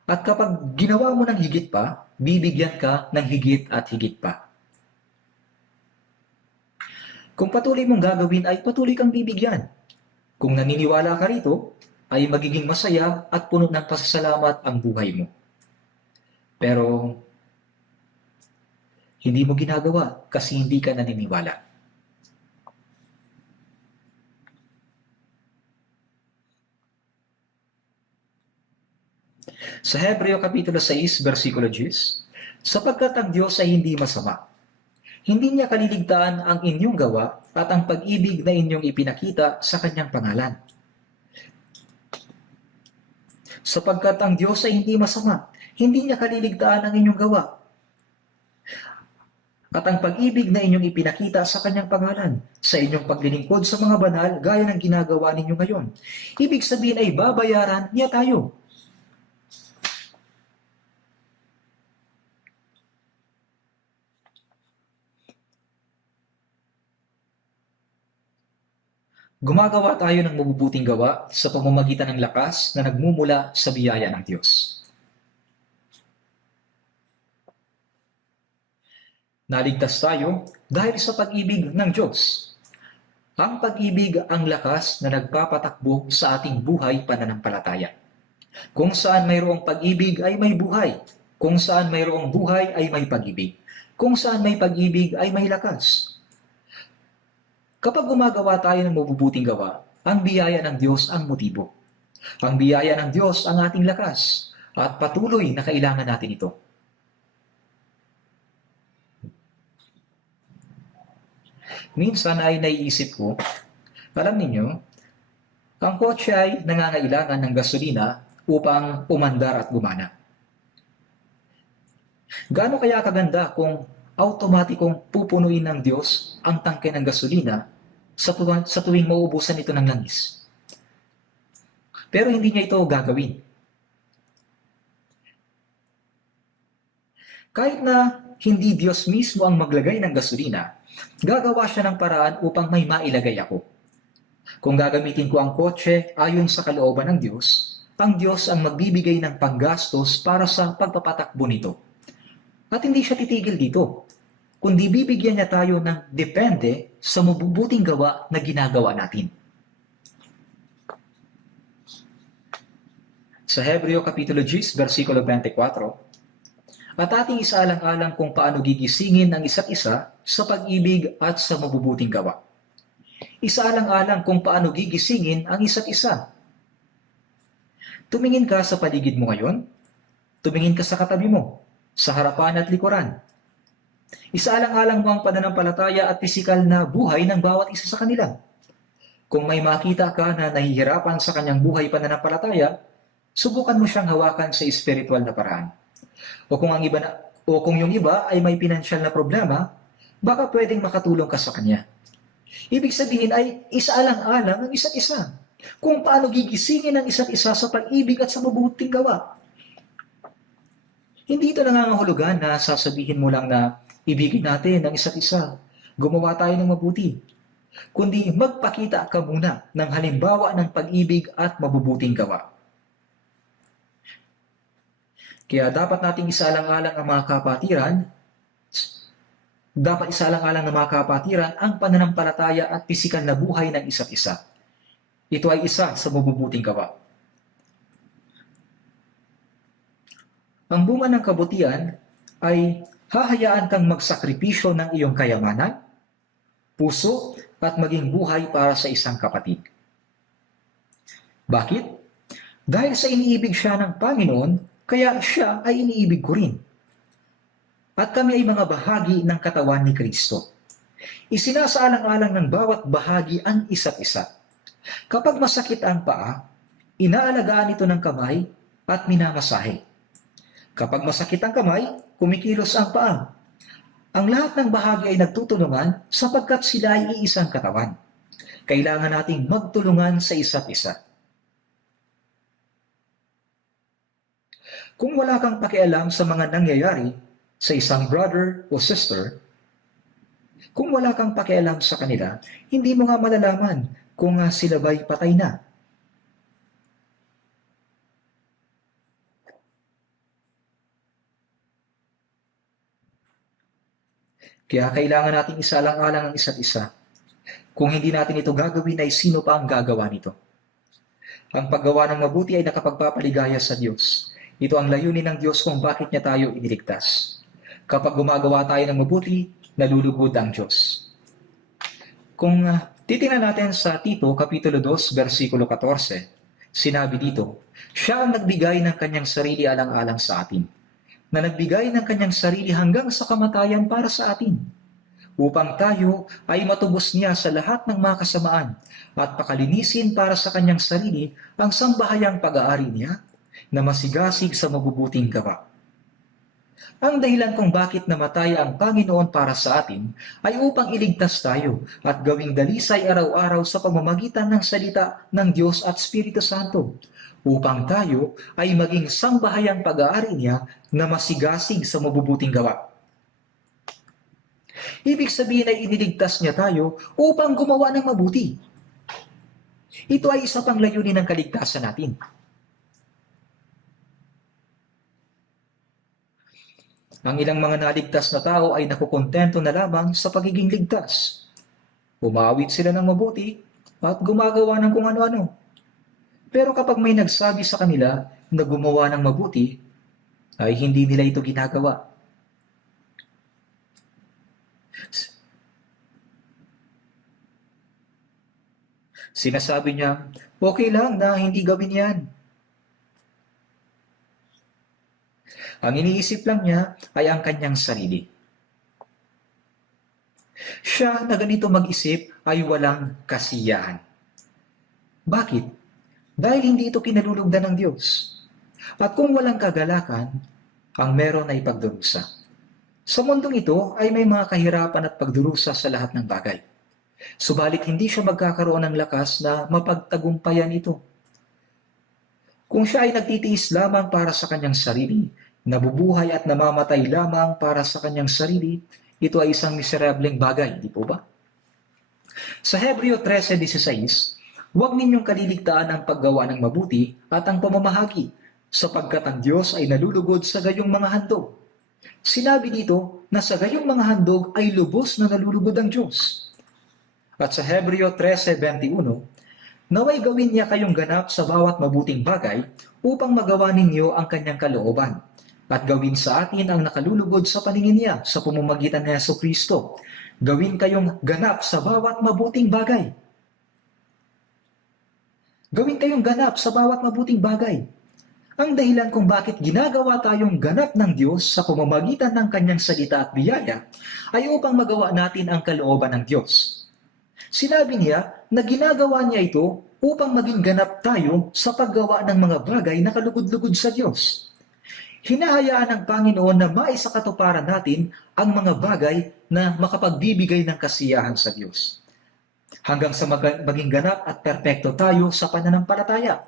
At kapag ginawa mo ng higit pa, bibigyan ka ng higit at higit pa. Kung patuloy mong gagawin ay patuloy kang bibigyan. Kung naniniwala ka rito, ay magiging masaya at puno ng pasasalamat ang buhay mo. Pero hindi mo ginagawa kasi hindi ka naniniwala. Sa Hebreo Kapitulo 6, versikulo 10, sapagkat ang Diyos ay hindi masama. Hindi niya kaliligtaan ang inyong gawa at ang pag-ibig na inyong ipinakita sa kanyang pangalan. Sapagkat ang Diyos ay hindi masama, hindi niya kaliligtaan ang inyong gawa at ang pag-ibig na inyong ipinakita sa kanyang pangalan, sa inyong paglilingkod sa mga banal gaya ng ginagawa ninyo ngayon. Ibig sabihin ay babayaran niya tayo. Gumagawa tayo ng mabubuting gawa sa pamamagitan ng lakas na nagmumula sa biyaya ng Diyos. Naligtas tayo dahil sa pag-ibig ng Diyos. Ang pag-ibig ang lakas na nagpapatakbo sa ating buhay pananampalataya. Kung saan mayroong pag-ibig ay may buhay. Kung saan mayroong buhay ay may pag-ibig. Kung saan may pag-ibig ay may lakas. Kapag gumagawa tayo ng mabubuting gawa, ang biyaya ng Diyos ang motibo. Ang biyaya ng Diyos ang ating lakas at patuloy na kailangan natin ito. Minsan ay naiisip ko, alam ninyo, ang kotse ay nangangailangan ng gasolina upang umandar at gumana. Gaano kaya kaganda kung automatikong pupunuin ng Diyos ang tangke ng gasolina sa tuwing mauubusan ito ng langis. Pero hindi niya ito gagawin. Kahit na hindi Diyos mismo ang maglagay ng gasolina, gagawa siya ng paraan upang may mailagay ako. Kung gagamitin ko ang kotse ayon sa kalooban ng Diyos, ang Diyos ang magbibigay ng panggastos para sa pagpapatakbo nito. At hindi siya titigil dito, kundi bibigyan niya tayo ng depende sa mabubuting gawa na ginagawa natin. Sa Hebreo Kapitulo 10, versikulo 24, at ating isaalang-alang kung paano gigisingin ang isa't isa sa pag-ibig at sa mabubuting gawa. Isaalang-alang kung paano gigisingin ang isa't isa. Tumingin ka sa paligid mo ngayon, tumingin ka sa katabi mo, sa harapan at likuran. Isaalang-alang mo ang pananampalataya at pisikal na buhay ng bawat isa sa kanila. Kung may makita ka na nahihirapan sa kanyang buhay pananampalataya, subukan mo siyang hawakan sa espiritual na paraan. O kung yung iba ay may pinansyal na problema, baka pwedeng makatulong ka sa kanya. Ibig sabihin ay isaalang-alang ang isa't isa. Kung paano gigisingin ang isa't isa sa pag-ibig at sa mabuting gawa. Hindi ito nangangahulugan na sasabihin mo lang na ibigin natin ang isa't isa. Gumawa tayo ng mabuti. Kundi magpakita ka muna ng halimbawa ng pag-ibig at mabubuting gawa. Kaya dapat nating isaalang-alang ang mga kapatiran, ang pananampalataya at pisikal na buhay ng isa't isa. Ito ay isa sa mabubuting gawa. Ang bunga ng kabutihan ay hahayaan kang magsakripisyo ng iyong kayamanan, puso at maging buhay para sa isang kapatid. Bakit? Dahil sa iniibig siya ng Panginoon, kaya siya ay iniibig ko rin. At kami ay mga bahagi ng katawan ni Kristo. Isinasaalang-alang ng bawat bahagi ang isa't isa. Kapag masakit ang paa, inaalagaan ito ng kamay at minamasahe. Kapag masakit ang kamay, kumikilos ang paa. Ang lahat ng bahagi ay nagtutulungan sapagkat sila ay iisang katawan. Kailangan nating magtulungan sa isa't isa. Kung wala kang pakialam sa mga nangyayari sa isang brother o sister, kung wala kang pakialam sa kanila, hindi mo nga malalaman kung sila ba'y patay na. Kaya kailangan nating isalang-alang ang isa't isa. Kung hindi natin ito gagawin, ay sino pa ang gagawa nito? Ang paggawa ng mabuti ay nakapagpapaligaya sa Diyos. Ito ang layunin ng Diyos kung bakit niya tayo iniligtas. Kapag gumagawa tayo ng mabuti, nalulugod ang Diyos. Kung titingnan natin sa Tito, Kapitulo 2, versikulo 14, sinabi dito, siya ang nagbigay ng kanyang sarili alang-alang sa atin, na nagbigay ng kanyang sarili hanggang sa kamatayan para sa atin, upang tayo ay matubos niya sa lahat ng mga kasamaan at pakalinisin para sa kanyang sarili ang sambahayang pag-aari niya na masigasig sa mabubuting gawa. Ang dahilan kung bakit namatay ang Panginoon para sa atin ay upang iligtas tayo at gawing dalisay araw-araw sa pamamagitan ng salita ng Diyos at Espiritu Santo, upang tayo ay maging sangbahayang pag-aari niya na masigasig sa mabubuting gawa. Ibig sabihin ay iniligtas niya tayo upang gumawa ng mabuti. Ito ay isa pang layunin ng kaligtasan natin. Ang ilang mga naligtas na tao ay nakukontento na lamang sa pagiging ligtas. Umawit sila ng mabuti at gumagawa ng kung ano-ano. Pero kapag may nagsabi sa kanila na gumawa ng mabuti, ay hindi nila ito ginagawa. Sinasabi niya, okay lang na hindi gawin yan. Ang iniisip lang niya ay ang kanyang sarili. Siya na ganito mag-isip ay walang kasiyahan. Bakit? Dahil hindi ito kinalulugdan ng Diyos. At kung walang kagalakan, ang meron ay pagdurusa. Sa mundong ito ay may mga kahirapan at pagdurusa sa lahat ng bagay. Subalit hindi siya magkakaroon ng lakas na mapagtagumpayan ito. Kung siya ay nagtitiis lamang para sa kanyang sarili, nabubuhay at namamatay lamang para sa kanyang sarili, ito ay isang miserableng bagay, di po ba? Sa Hebreo 13:16, huwag ninyong kaliligtaan ang paggawa ng mabuti at ang pamamahagi, sapagkat ang Diyos ay nalulugod sa gayong mga handog. Sinabi dito na sa gayong mga handog ay lubos na nalulugod ang Diyos. At sa Hebreo 13:21, naway gawin niya kayong ganap sa bawat mabuting bagay upang magawa ninyo ang kanyang kalooban, at gawin sa atin ang nakalulugod sa paningin niya sa pamamagitan ni Jesucristo. Gawin kayong ganap sa bawat mabuting bagay. Gawin kayong ganap sa bawat mabuting bagay. Ang dahilan kung bakit ginagawa tayong ganap ng Diyos sa pamamagitan ng kanyang salita at biyaya ay upang magawa natin ang kalooban ng Diyos. Sinabi niya na ginagawa niya ito upang maging ganap tayo sa paggawa ng mga bagay na kalugod-lugod sa Diyos. Hinahayaan ng Panginoon na maisakatuparan natin ang mga bagay na makapagbibigay ng kasiyahan sa Diyos, hanggang sa maging ganap at perpekto tayo sa pananampalataya.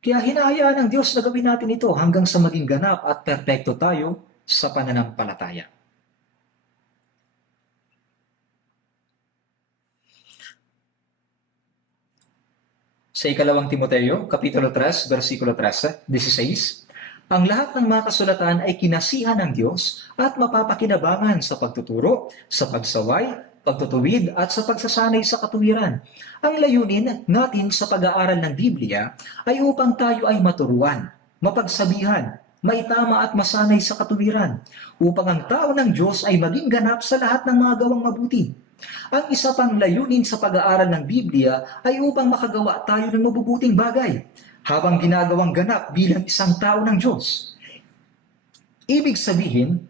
Kaya hinahayaan ng Diyos na gawin natin ito hanggang sa maging ganap at perpekto tayo sa pananampalataya. Sa ikalawang Timoteo, Kapitulo 3, versikulo 16, ang lahat ng mga kasulatan ay kinasihan ng Diyos at mapapakinabangan sa pagtuturo, sa pagsaway, pagtutuwid at sa pagsasanay sa katuwiran. Ang layunin natin sa pag-aaral ng Biblia ay upang tayo ay maturuan, mapagsabihan, maitama at masanay sa katuwiran, upang ang tao ng Diyos ay maging ganap sa lahat ng mga gawang mabuti. Ang isa pang layunin sa pag-aaral ng Biblia ay upang makagawa tayo ng mabubuting bagay, habang ginagawang ganap bilang isang tao ng Diyos. Ibig sabihin,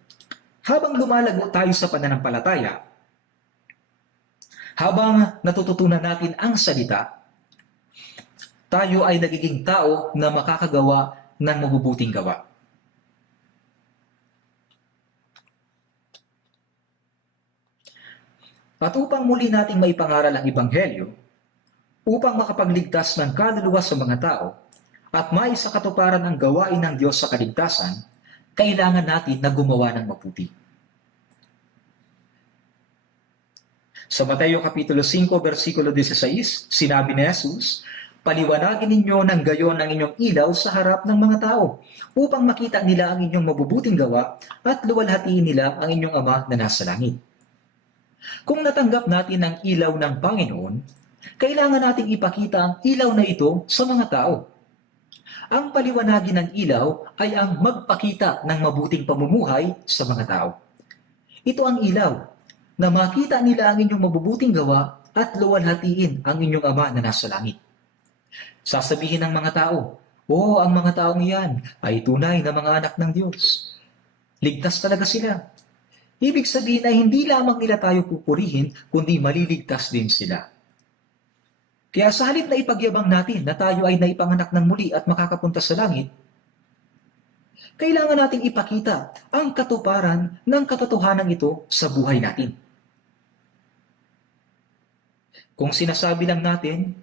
habang lumalago tayo sa pananampalataya, habang natututunan natin ang salita, tayo ay nagiging tao na makakagawa ng mabubuting gawa. At upang muli nating maipangaral ang Ebanghelyo, upang makapagligtas ng kaluluwa sa mga tao, at maisakatuparan ang gawain ng Diyos sa kaligtasan, kailangan natin na gumawa ng mabuti. Sa Mateo Kapitulo 5, versikulo 16, sinabi ni Jesus, Paliwanagin ninyo ng gayon ang inyong ilaw sa harap ng mga tao, upang makita nila ang inyong mabubuting gawa at luwalhatiin nila ang inyong Ama na nasa langit. Kung natanggap natin ang ilaw ng Panginoon, kailangan nating ipakita ang ilaw na ito sa mga tao. Ang paliwanagin ng ilaw ay ang magpakita ng mabuting pamumuhay sa mga tao. Ito ang ilaw, na makita nila ang inyong mabubuting gawa at luwalhatiin ang inyong Ama na nasa langit. Sasabihin ng mga tao, "Oo, ang mga taong iyan ay tunay na mga anak ng Diyos. Ligtas talaga sila." Ibig sabihin ay hindi lamang nila tayo pupurihin, kundi maliligtas din sila. Kaya sa halip na ipagyabang natin na tayo ay naipanganak ng muli at makakapunta sa langit, kailangan nating ipakita ang katuparan ng katotohanan ito sa buhay natin. Kung sinasabi lang natin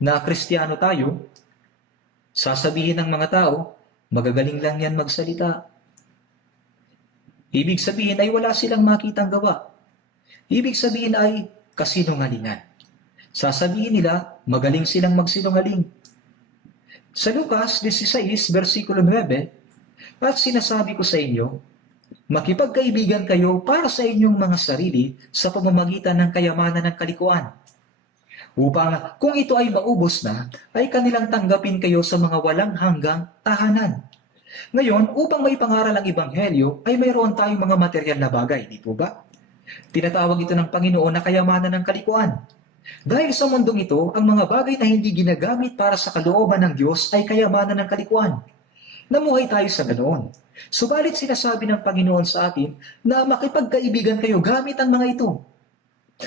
na Kristiyano tayo, sasabihin ng mga tao, magagaling lang yan magsalita. Ibig sabihin ay wala silang makitang gawa. Ibig sabihin ay kasinungalingan. Sasabihin nila, magaling silang magsinungaling. Sa Lucas 16, versikulo 9, at sinasabi ko sa inyo, makipagkaibigan kayo para sa inyong mga sarili sa pamamagitan ng kayamanan ng kalikuan. Upang kung ito ay maubos na, ay kanilang tanggapin kayo sa mga walang hanggang tahanan. Ngayon, upang may pangaral ang Ebanghelyo, ay mayroon tayong mga material na bagay, di po ba? Tinatawag ito ng Panginoon na kayamanan ng kalikuan. Dahil sa mundong ito, ang mga bagay na hindi ginagamit para sa kalooban ng Diyos ay kayamanan ng kalikuan. Namuhay tayo sa ganoon. Subalit sinasabi ng Panginoon sa atin na makipagkaibigan kayo gamit ang mga ito.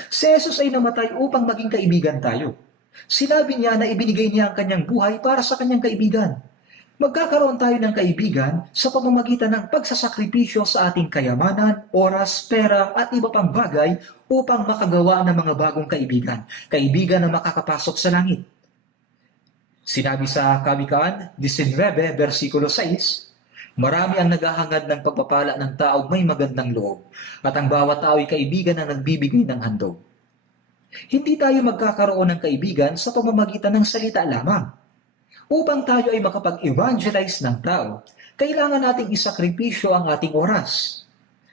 Si Jesus ay namatay upang maging kaibigan tayo. Sinabi niya na ibinigay niya ang kanyang buhay para sa kanyang kaibigan. Magkakaroon tayo ng kaibigan sa pamamagitan ng pagsasakripisyo sa ating kayamanan, oras, pera at iba pang bagay upang makagawa ng mga bagong kaibigan. Kaibigan na makakapasok sa langit. Sinabi sa Kawikaan 19, versikulo 6, marami ang naghahangad ng pagpapala ng taong may magandang loob, at ang bawat tao ay kaibigan na nagbibigay ng handog. Hindi tayo magkakaroon ng kaibigan sa pamamagitan ng salita lamang. Upang tayo ay makapag-evangelize ng tao, kailangan nating isakripisyo ang ating oras,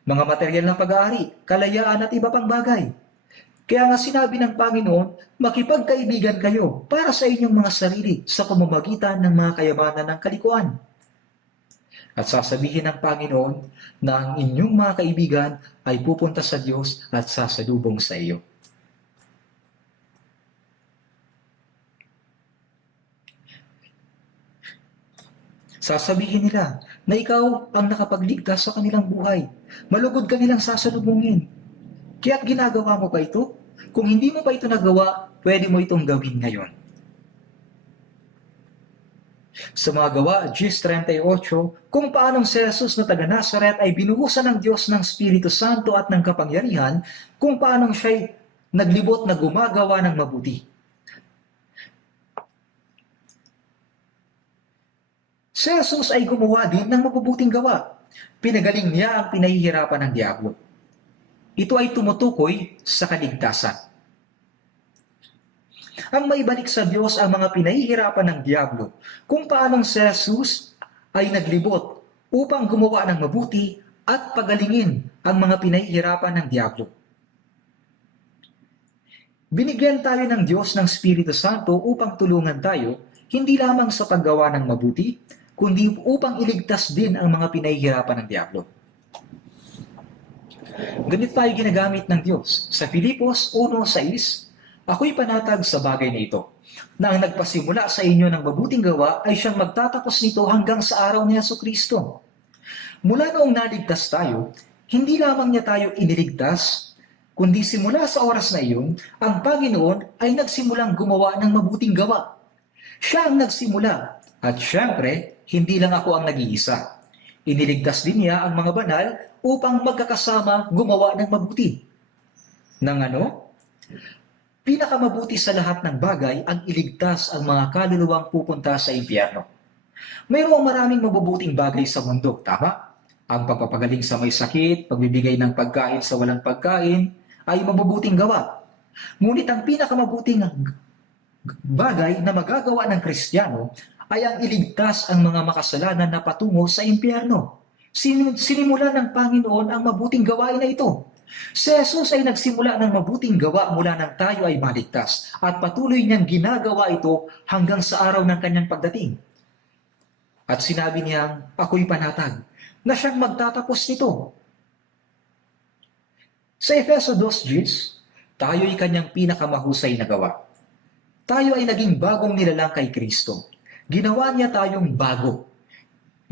mga material ng pag-aari, kalayaan at iba pang bagay. Kaya nga sinabi ng Panginoon, makipagkaibigan kayo para sa inyong mga sarili sa pamamagitan ng mga kayamanan ng kalikuan. At sasabihin ng Panginoon na ang inyong mga kaibigan ay pupunta sa Diyos at sasalubong sa iyo. Sasabihin nila na ikaw ang nakapagligtas sa kanilang buhay. Malugod ka nilang sasalubungin. Kaya't ginagawa mo ba ito? Kung hindi mo pa ito nagawa, pwede mo itong gawin ngayon. Sa mga gawa, 10:38, kung paanong si Jesus na taga Nazaret ay binuhusan ng Diyos ng Espiritu Santo at ng kapangyarihan, kung paanong siya'y naglibot na gumagawa ng mabuti. Si Jesus ay gumawa din ng mabubuting gawa. Pinagaling niya ang pinahihirapan ng diablo. Ito ay tumutukoy sa kaligtasan. Ang maibalik sa Diyos ang mga pinahihirapan ng diablo, kung paanong si Jesus ay naglibot upang gumawa ng mabuti at pagalingin ang mga pinahihirapan ng diablo. Binigyan tayo ng Diyos ng Espiritu Santo upang tulungan tayo, hindi lamang sa paggawa ng mabuti, kundi upang iligtas din ang mga pinahihirapan ng diablo. Ganito tayo ginagamit ng Diyos. Sa Filipos 1:6, ako'y panatag sa bagay na ito, na ang nagpasimula sa inyo ng mabuting gawa ay siyang magtatapos nito hanggang sa araw ni Jesucristo. Mula noong naligtas tayo, hindi lamang niya tayo iniligtas, kundi simula sa oras na iyon, ang Panginoon ay nagsimulang gumawa ng mabuting gawa. Siya ang nagsimula, at syempre, hindi lang ako ang nag-iisa. Iniligtas din niya ang mga banal upang magkakasama gumawa ng mabuti. Nang ano? Pinakamabuti sa lahat ng bagay ang iligtas ang mga kaluluwang pupunta sa impyerno. Mayroong maraming mabubuting bagay sa mundo, tama? Ang pagpapagaling sa may sakit, pagbibigay ng pagkain sa walang pagkain, ay mabubuting gawa. Ngunit ang pinakamabuting bagay na magagawa ng Kristiyano ay ang iligtas ang mga makasalanan na patungo sa impyerno. Sinimula ng Panginoon ang mabuting gawain na ito. Si Jesus ay nagsimula ng mabuting gawa mula nang tayo ay maligtas at patuloy niyang ginagawa ito hanggang sa araw ng kanyang pagdating. At sinabi niyang, ako'y panatag na siyang magtatapos nito. Sa Efeso 2:10, tayo'y kanyang pinakamahusay na gawa. Tayo ay naging bagong nilalang kay Kristo. Ginawa niya tayong bago.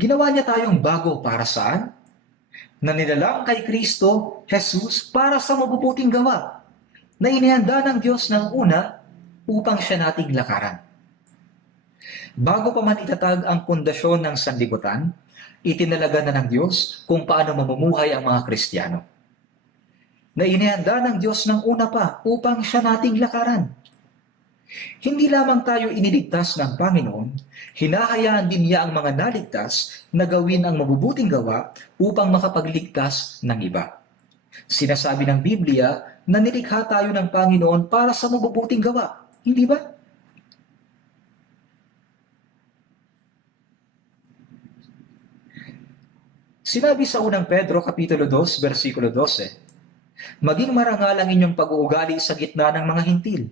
Ginawa niya tayong bago para saan? Na nilalang kay Kristo, Jesus, para sa mabubuting gawa na inihanda ng Diyos ng una upang siya nating lakaran. Bago pa man itatag ang pundasyon ng sanlibutan, itinalaga na ng Diyos kung paano mamumuhay ang mga Kristiyano. Na inihanda ng Diyos ng una pa upang siya nating lakaran. Hindi lamang tayo iniligtas ng Panginoon, hinahayaan din niya ang mga naligtas na gawin ang mabubuting gawa upang makapagligtas ng iba. Sinasabi ng Biblia na nilikha tayo ng Panginoon para sa mabubuting gawa. Hindi ba? Sinabi sa unang Pedro Kapitulo 2, versikulo 12, maging marangal ang inyong pag-uugali sa gitna ng mga hintil,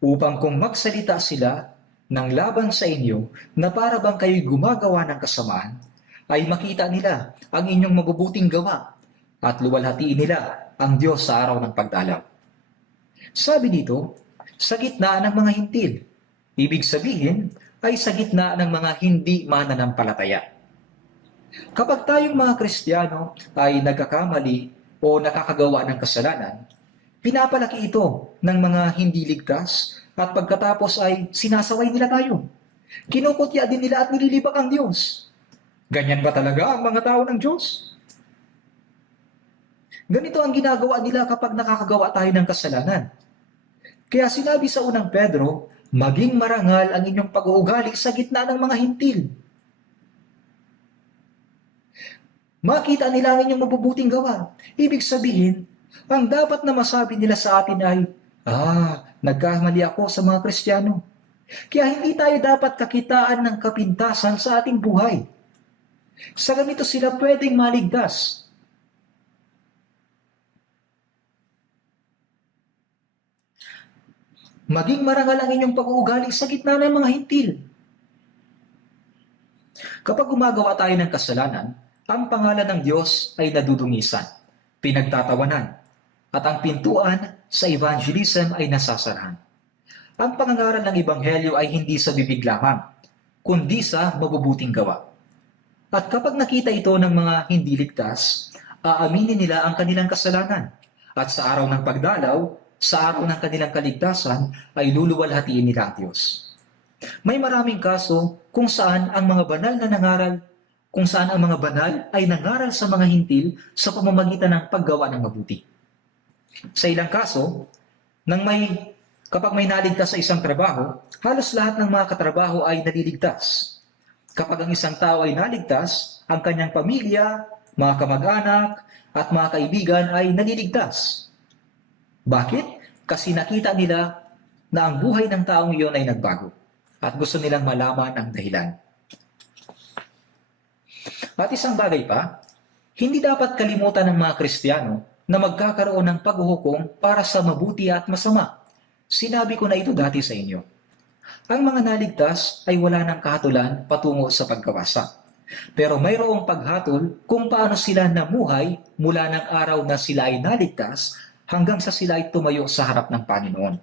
upang kung magsalita sila ng laban sa inyo na para bang kayo'y gumagawa ng kasamaan, ay makita nila ang inyong mabubuting gawa at luwalhatiin nila ang Diyos sa araw ng pagdalaw. Sabi dito, sa gitna ng mga hintil. Ibig sabihin ay sa gitna ng mga hindi mananampalataya. Kapag tayong mga Kristiyano ay nagkakamali o nakakagawa ng kasalanan, pinapalaki ito ng mga hindi ligtas at pagkatapos ay sinasaway nila tayo. Kinukutya din nila at nililibak ang Diyos. Ganyan ba talaga ang mga tao ng Diyos? Ganito ang ginagawa nila kapag nakakagawa tayo ng kasalanan. Kaya sinabi sa unang Pedro, maging marangal ang inyong pag-uugali sa gitna ng mga hintil. Makita nila ang inyong mabubuting gawa. Ibig sabihin, ang dapat na masabi nila sa atin ay, nagkamali ako sa mga Kristiyano. Kaya hindi tayo dapat kakitaan ng kapintasan sa ating buhay. Sa ganito sila pwedeng maligtas. Maging marangal ang inyong pag-uugali sa gitna ng mga hintil. Kapag gumagawa tayo ng kasalanan, ang pangalan ng Diyos ay nadudungisan, pinagtatawanan, at ang pintuan sa evangelism ay nasasarahan. Ang pangangaral ng Ebanghelyo ay hindi sa bibig lamang, kundi sa mabubuting gawa. At kapag nakita ito ng mga hindi ligtas, aaminin nila ang kanilang kasalanan. At sa araw ng pagdalaw, sa araw ng kanilang kaligtasan, ay luluwalhatiin nila ang Diyos. May maraming kaso kung saan ang mga banal ay nangaral sa mga hintil sa pamamagitan ng paggawa ng mabuti. Sa ilang kaso, kapag may naligtas sa isang trabaho, halos lahat ng mga katrabaho ay naliligtas. Kapag ang isang tao ay naligtas, ang kanyang pamilya, mga kamag-anak, at mga kaibigan ay naliligtas. Bakit? Kasi nakita nila na ang buhay ng taong iyon ay nagbago at gusto nilang malaman ang dahilan. At isang bagay pa, hindi dapat kalimutan ng mga Kristiyano na magkakaroon ng paghuhukom para sa mabuti at masama. Sinabi ko na ito dati sa inyo. Ang mga naligtas ay wala ng kahatulan patungo sa pagkawasa. Pero mayroong paghatol kung paano sila namuhay mula ng araw na sila ay naligtas hanggang sa sila ay tumayo sa harap ng Panginoon.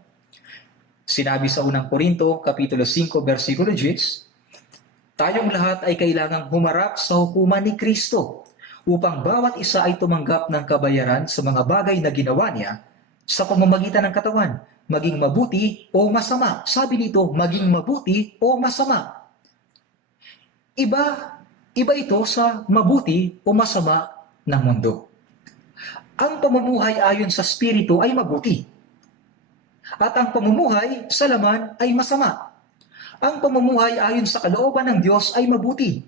Sinabi sa unang Korinto, Kapitulo 5, versikulo 10, tayong lahat ay kailangang humarap sa hukuman ni Kristo upang bawat isa ay tumanggap ng kabayaran sa mga bagay na ginawa niya sa pamamagitan ng katawan, maging mabuti o masama. Sabi dito, maging mabuti o masama. Iba ito sa mabuti o masama ng mundo. Ang pamumuhay ayon sa Espiritu ay mabuti. At ang pamumuhay sa laman ay masama. Ang pamumuhay ayon sa kalooban ng Diyos ay mabuti.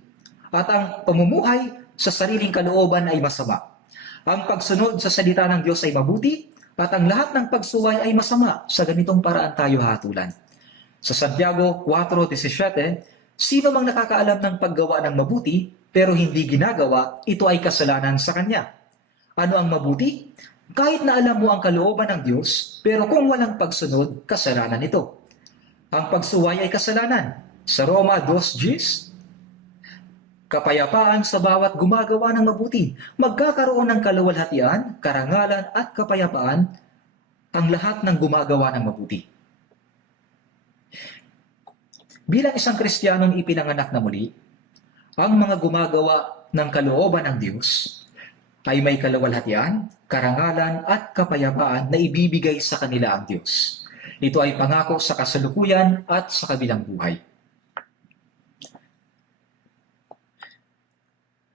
At ang pamumuhay sa sariling kalooban ay masama. Ang pagsunod sa salita ng Diyos ay mabuti, at ang lahat ng pagsuway ay masama. Sa ganitong paraan tayo hatulan. Sa Santiago 4:17, sino mang nakakaalam ng paggawa ng mabuti pero hindi ginagawa, ito ay kasalanan sa kanya. Ano ang mabuti? Kahit na alam mo ang kalooban ng Diyos, pero kung walang pagsunod, kasalanan ito. Ang pagsuway ay kasalanan. Sa Roma 2:10, kapayapaan sa bawat gumagawa ng mabuti. Magkakaroon ng kaluwalhatian, karangalan at kapayapaan ang lahat ng gumagawa ng mabuti. Bilang isang Kristiyanong ipinanganak na muli, ang mga gumagawa ng kalooban ng Diyos ay may kaluwalhatian, karangalan at kapayapaan na ibibigay sa kanila ang Diyos. Ito ay pangako sa kasalukuyan at sa kabilang buhay.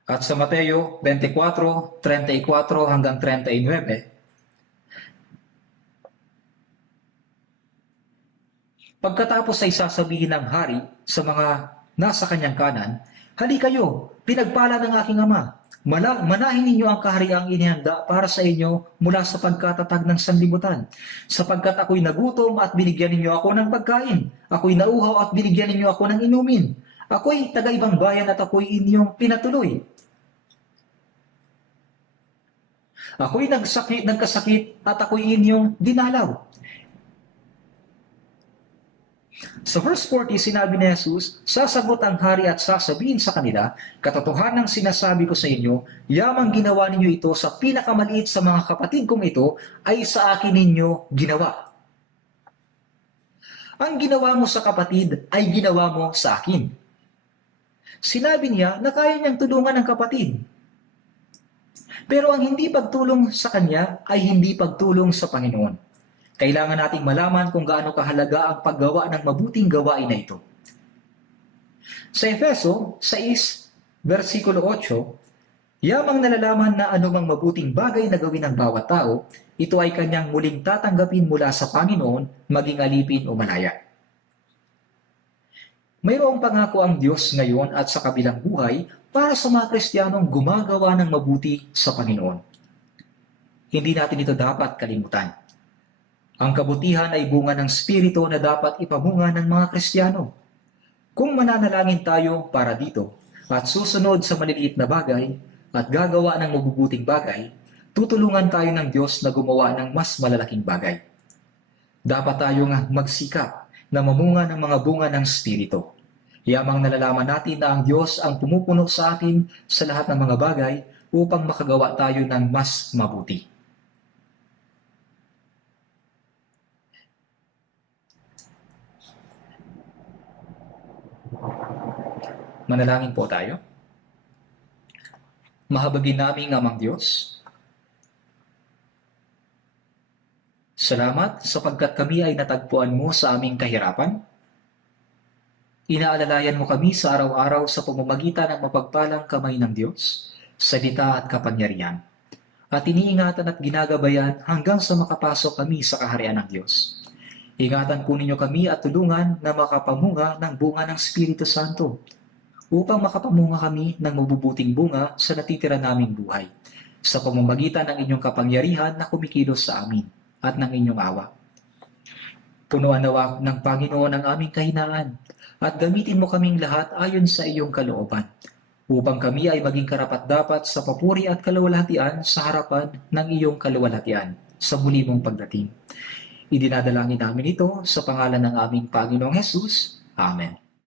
At sa Mateo 24:34 hanggang 39, pagkatapos ay sasabihin ng hari sa mga nasa kanyang kanan, "Hali kayo, pinagpala ng aking ama. Manahin ninyo ang kahariang inihanda para sa inyo mula sa pagkatatag ng sanlibutan. Sapagkat ako'y nagutom at binigyan ninyo ako ng pagkain. Ako'y nauhaw at binigyan ninyo ako ng inumin. Ako'y taga-ibang bayan at ako'y inyong pinatuloy. Ako'y nagkasakit at ako'y inyong dinalaw." Sa verse 40, sinabi ni Jesus, sasagot ang hari at sasabihin sa kanila, "Katotohanang sinasabi ko sa inyo, yamang ginawa ninyo ito sa pinakamaliit sa mga kapatid kong ito, ay sa akin ninyo ginawa." Ang ginawa mo sa kapatid ay ginawa mo sa akin. Sinabi niya na kaya niyang tulungan ang kapatid. Pero ang hindi pagtulong sa kanya ay hindi pagtulong sa Panginoon. Kailangan nating malaman kung gaano kahalaga ang paggawa ng mabuting gawain na ito. Sa Efeso 6, versikulo 8, yamang nalalaman na anumang mabuting bagay na gawin ng bawat tao, ito ay kanyang muling tatanggapin mula sa Panginoon, maging alipin o malaya. Mayroong pangako ang Diyos ngayon at sa kabilang buhay para sa mga Kristiyanong gumagawa ng mabuti sa Panginoon. Hindi natin ito dapat kalimutan. Ang kabutihan ay bunga ng Espiritu na dapat ipamunga ng mga Kristiyano. Kung mananalangin tayo para dito at susunod sa maliliit na bagay at gagawa ng mabubuting bagay, tutulungan tayo ng Diyos na gumawa ng mas malalaking bagay. Dapat tayong magsikap na mamunga ng mga bunga ng Espiritu. Yamang nalalaman natin na ang Diyos ang pumupuno sa atin sa lahat ng mga bagay upang makagawa tayo ng mas mabuti. Manalangin po tayo. Mahabagin naming Amang Diyos, salamat sapagkat kami ay natagpuan mo sa aming kahirapan. Inaalalayan mo kami sa araw-araw sa pamamagitan ng mapagpalang kamay ng Diyos, salita at kapangyarihan. At iniingatan at ginagabayan hanggang sa makapasok kami sa kaharian ng Diyos. Ingatan po ninyo kami at tulungan na makapamunga ng bunga ng Espiritu Santo upang makapamunga kami ng mabubuting bunga sa natitira naming buhay sa pamamagitan ng inyong kapangyarihan na kumikilos sa amin at ng inyong awa. Punuan nawa ng Panginoon ang aming kahinaan at gamitin mo kaming lahat ayon sa iyong kalooban upang kami ay maging karapat-dapat sa papuri at kaluwalhatian sa harapan ng iyong kaluwalhatian sa muli mong pagdating. Idinadalangin namin ito sa pangalan ng aming Panginoong Hesus. Amen.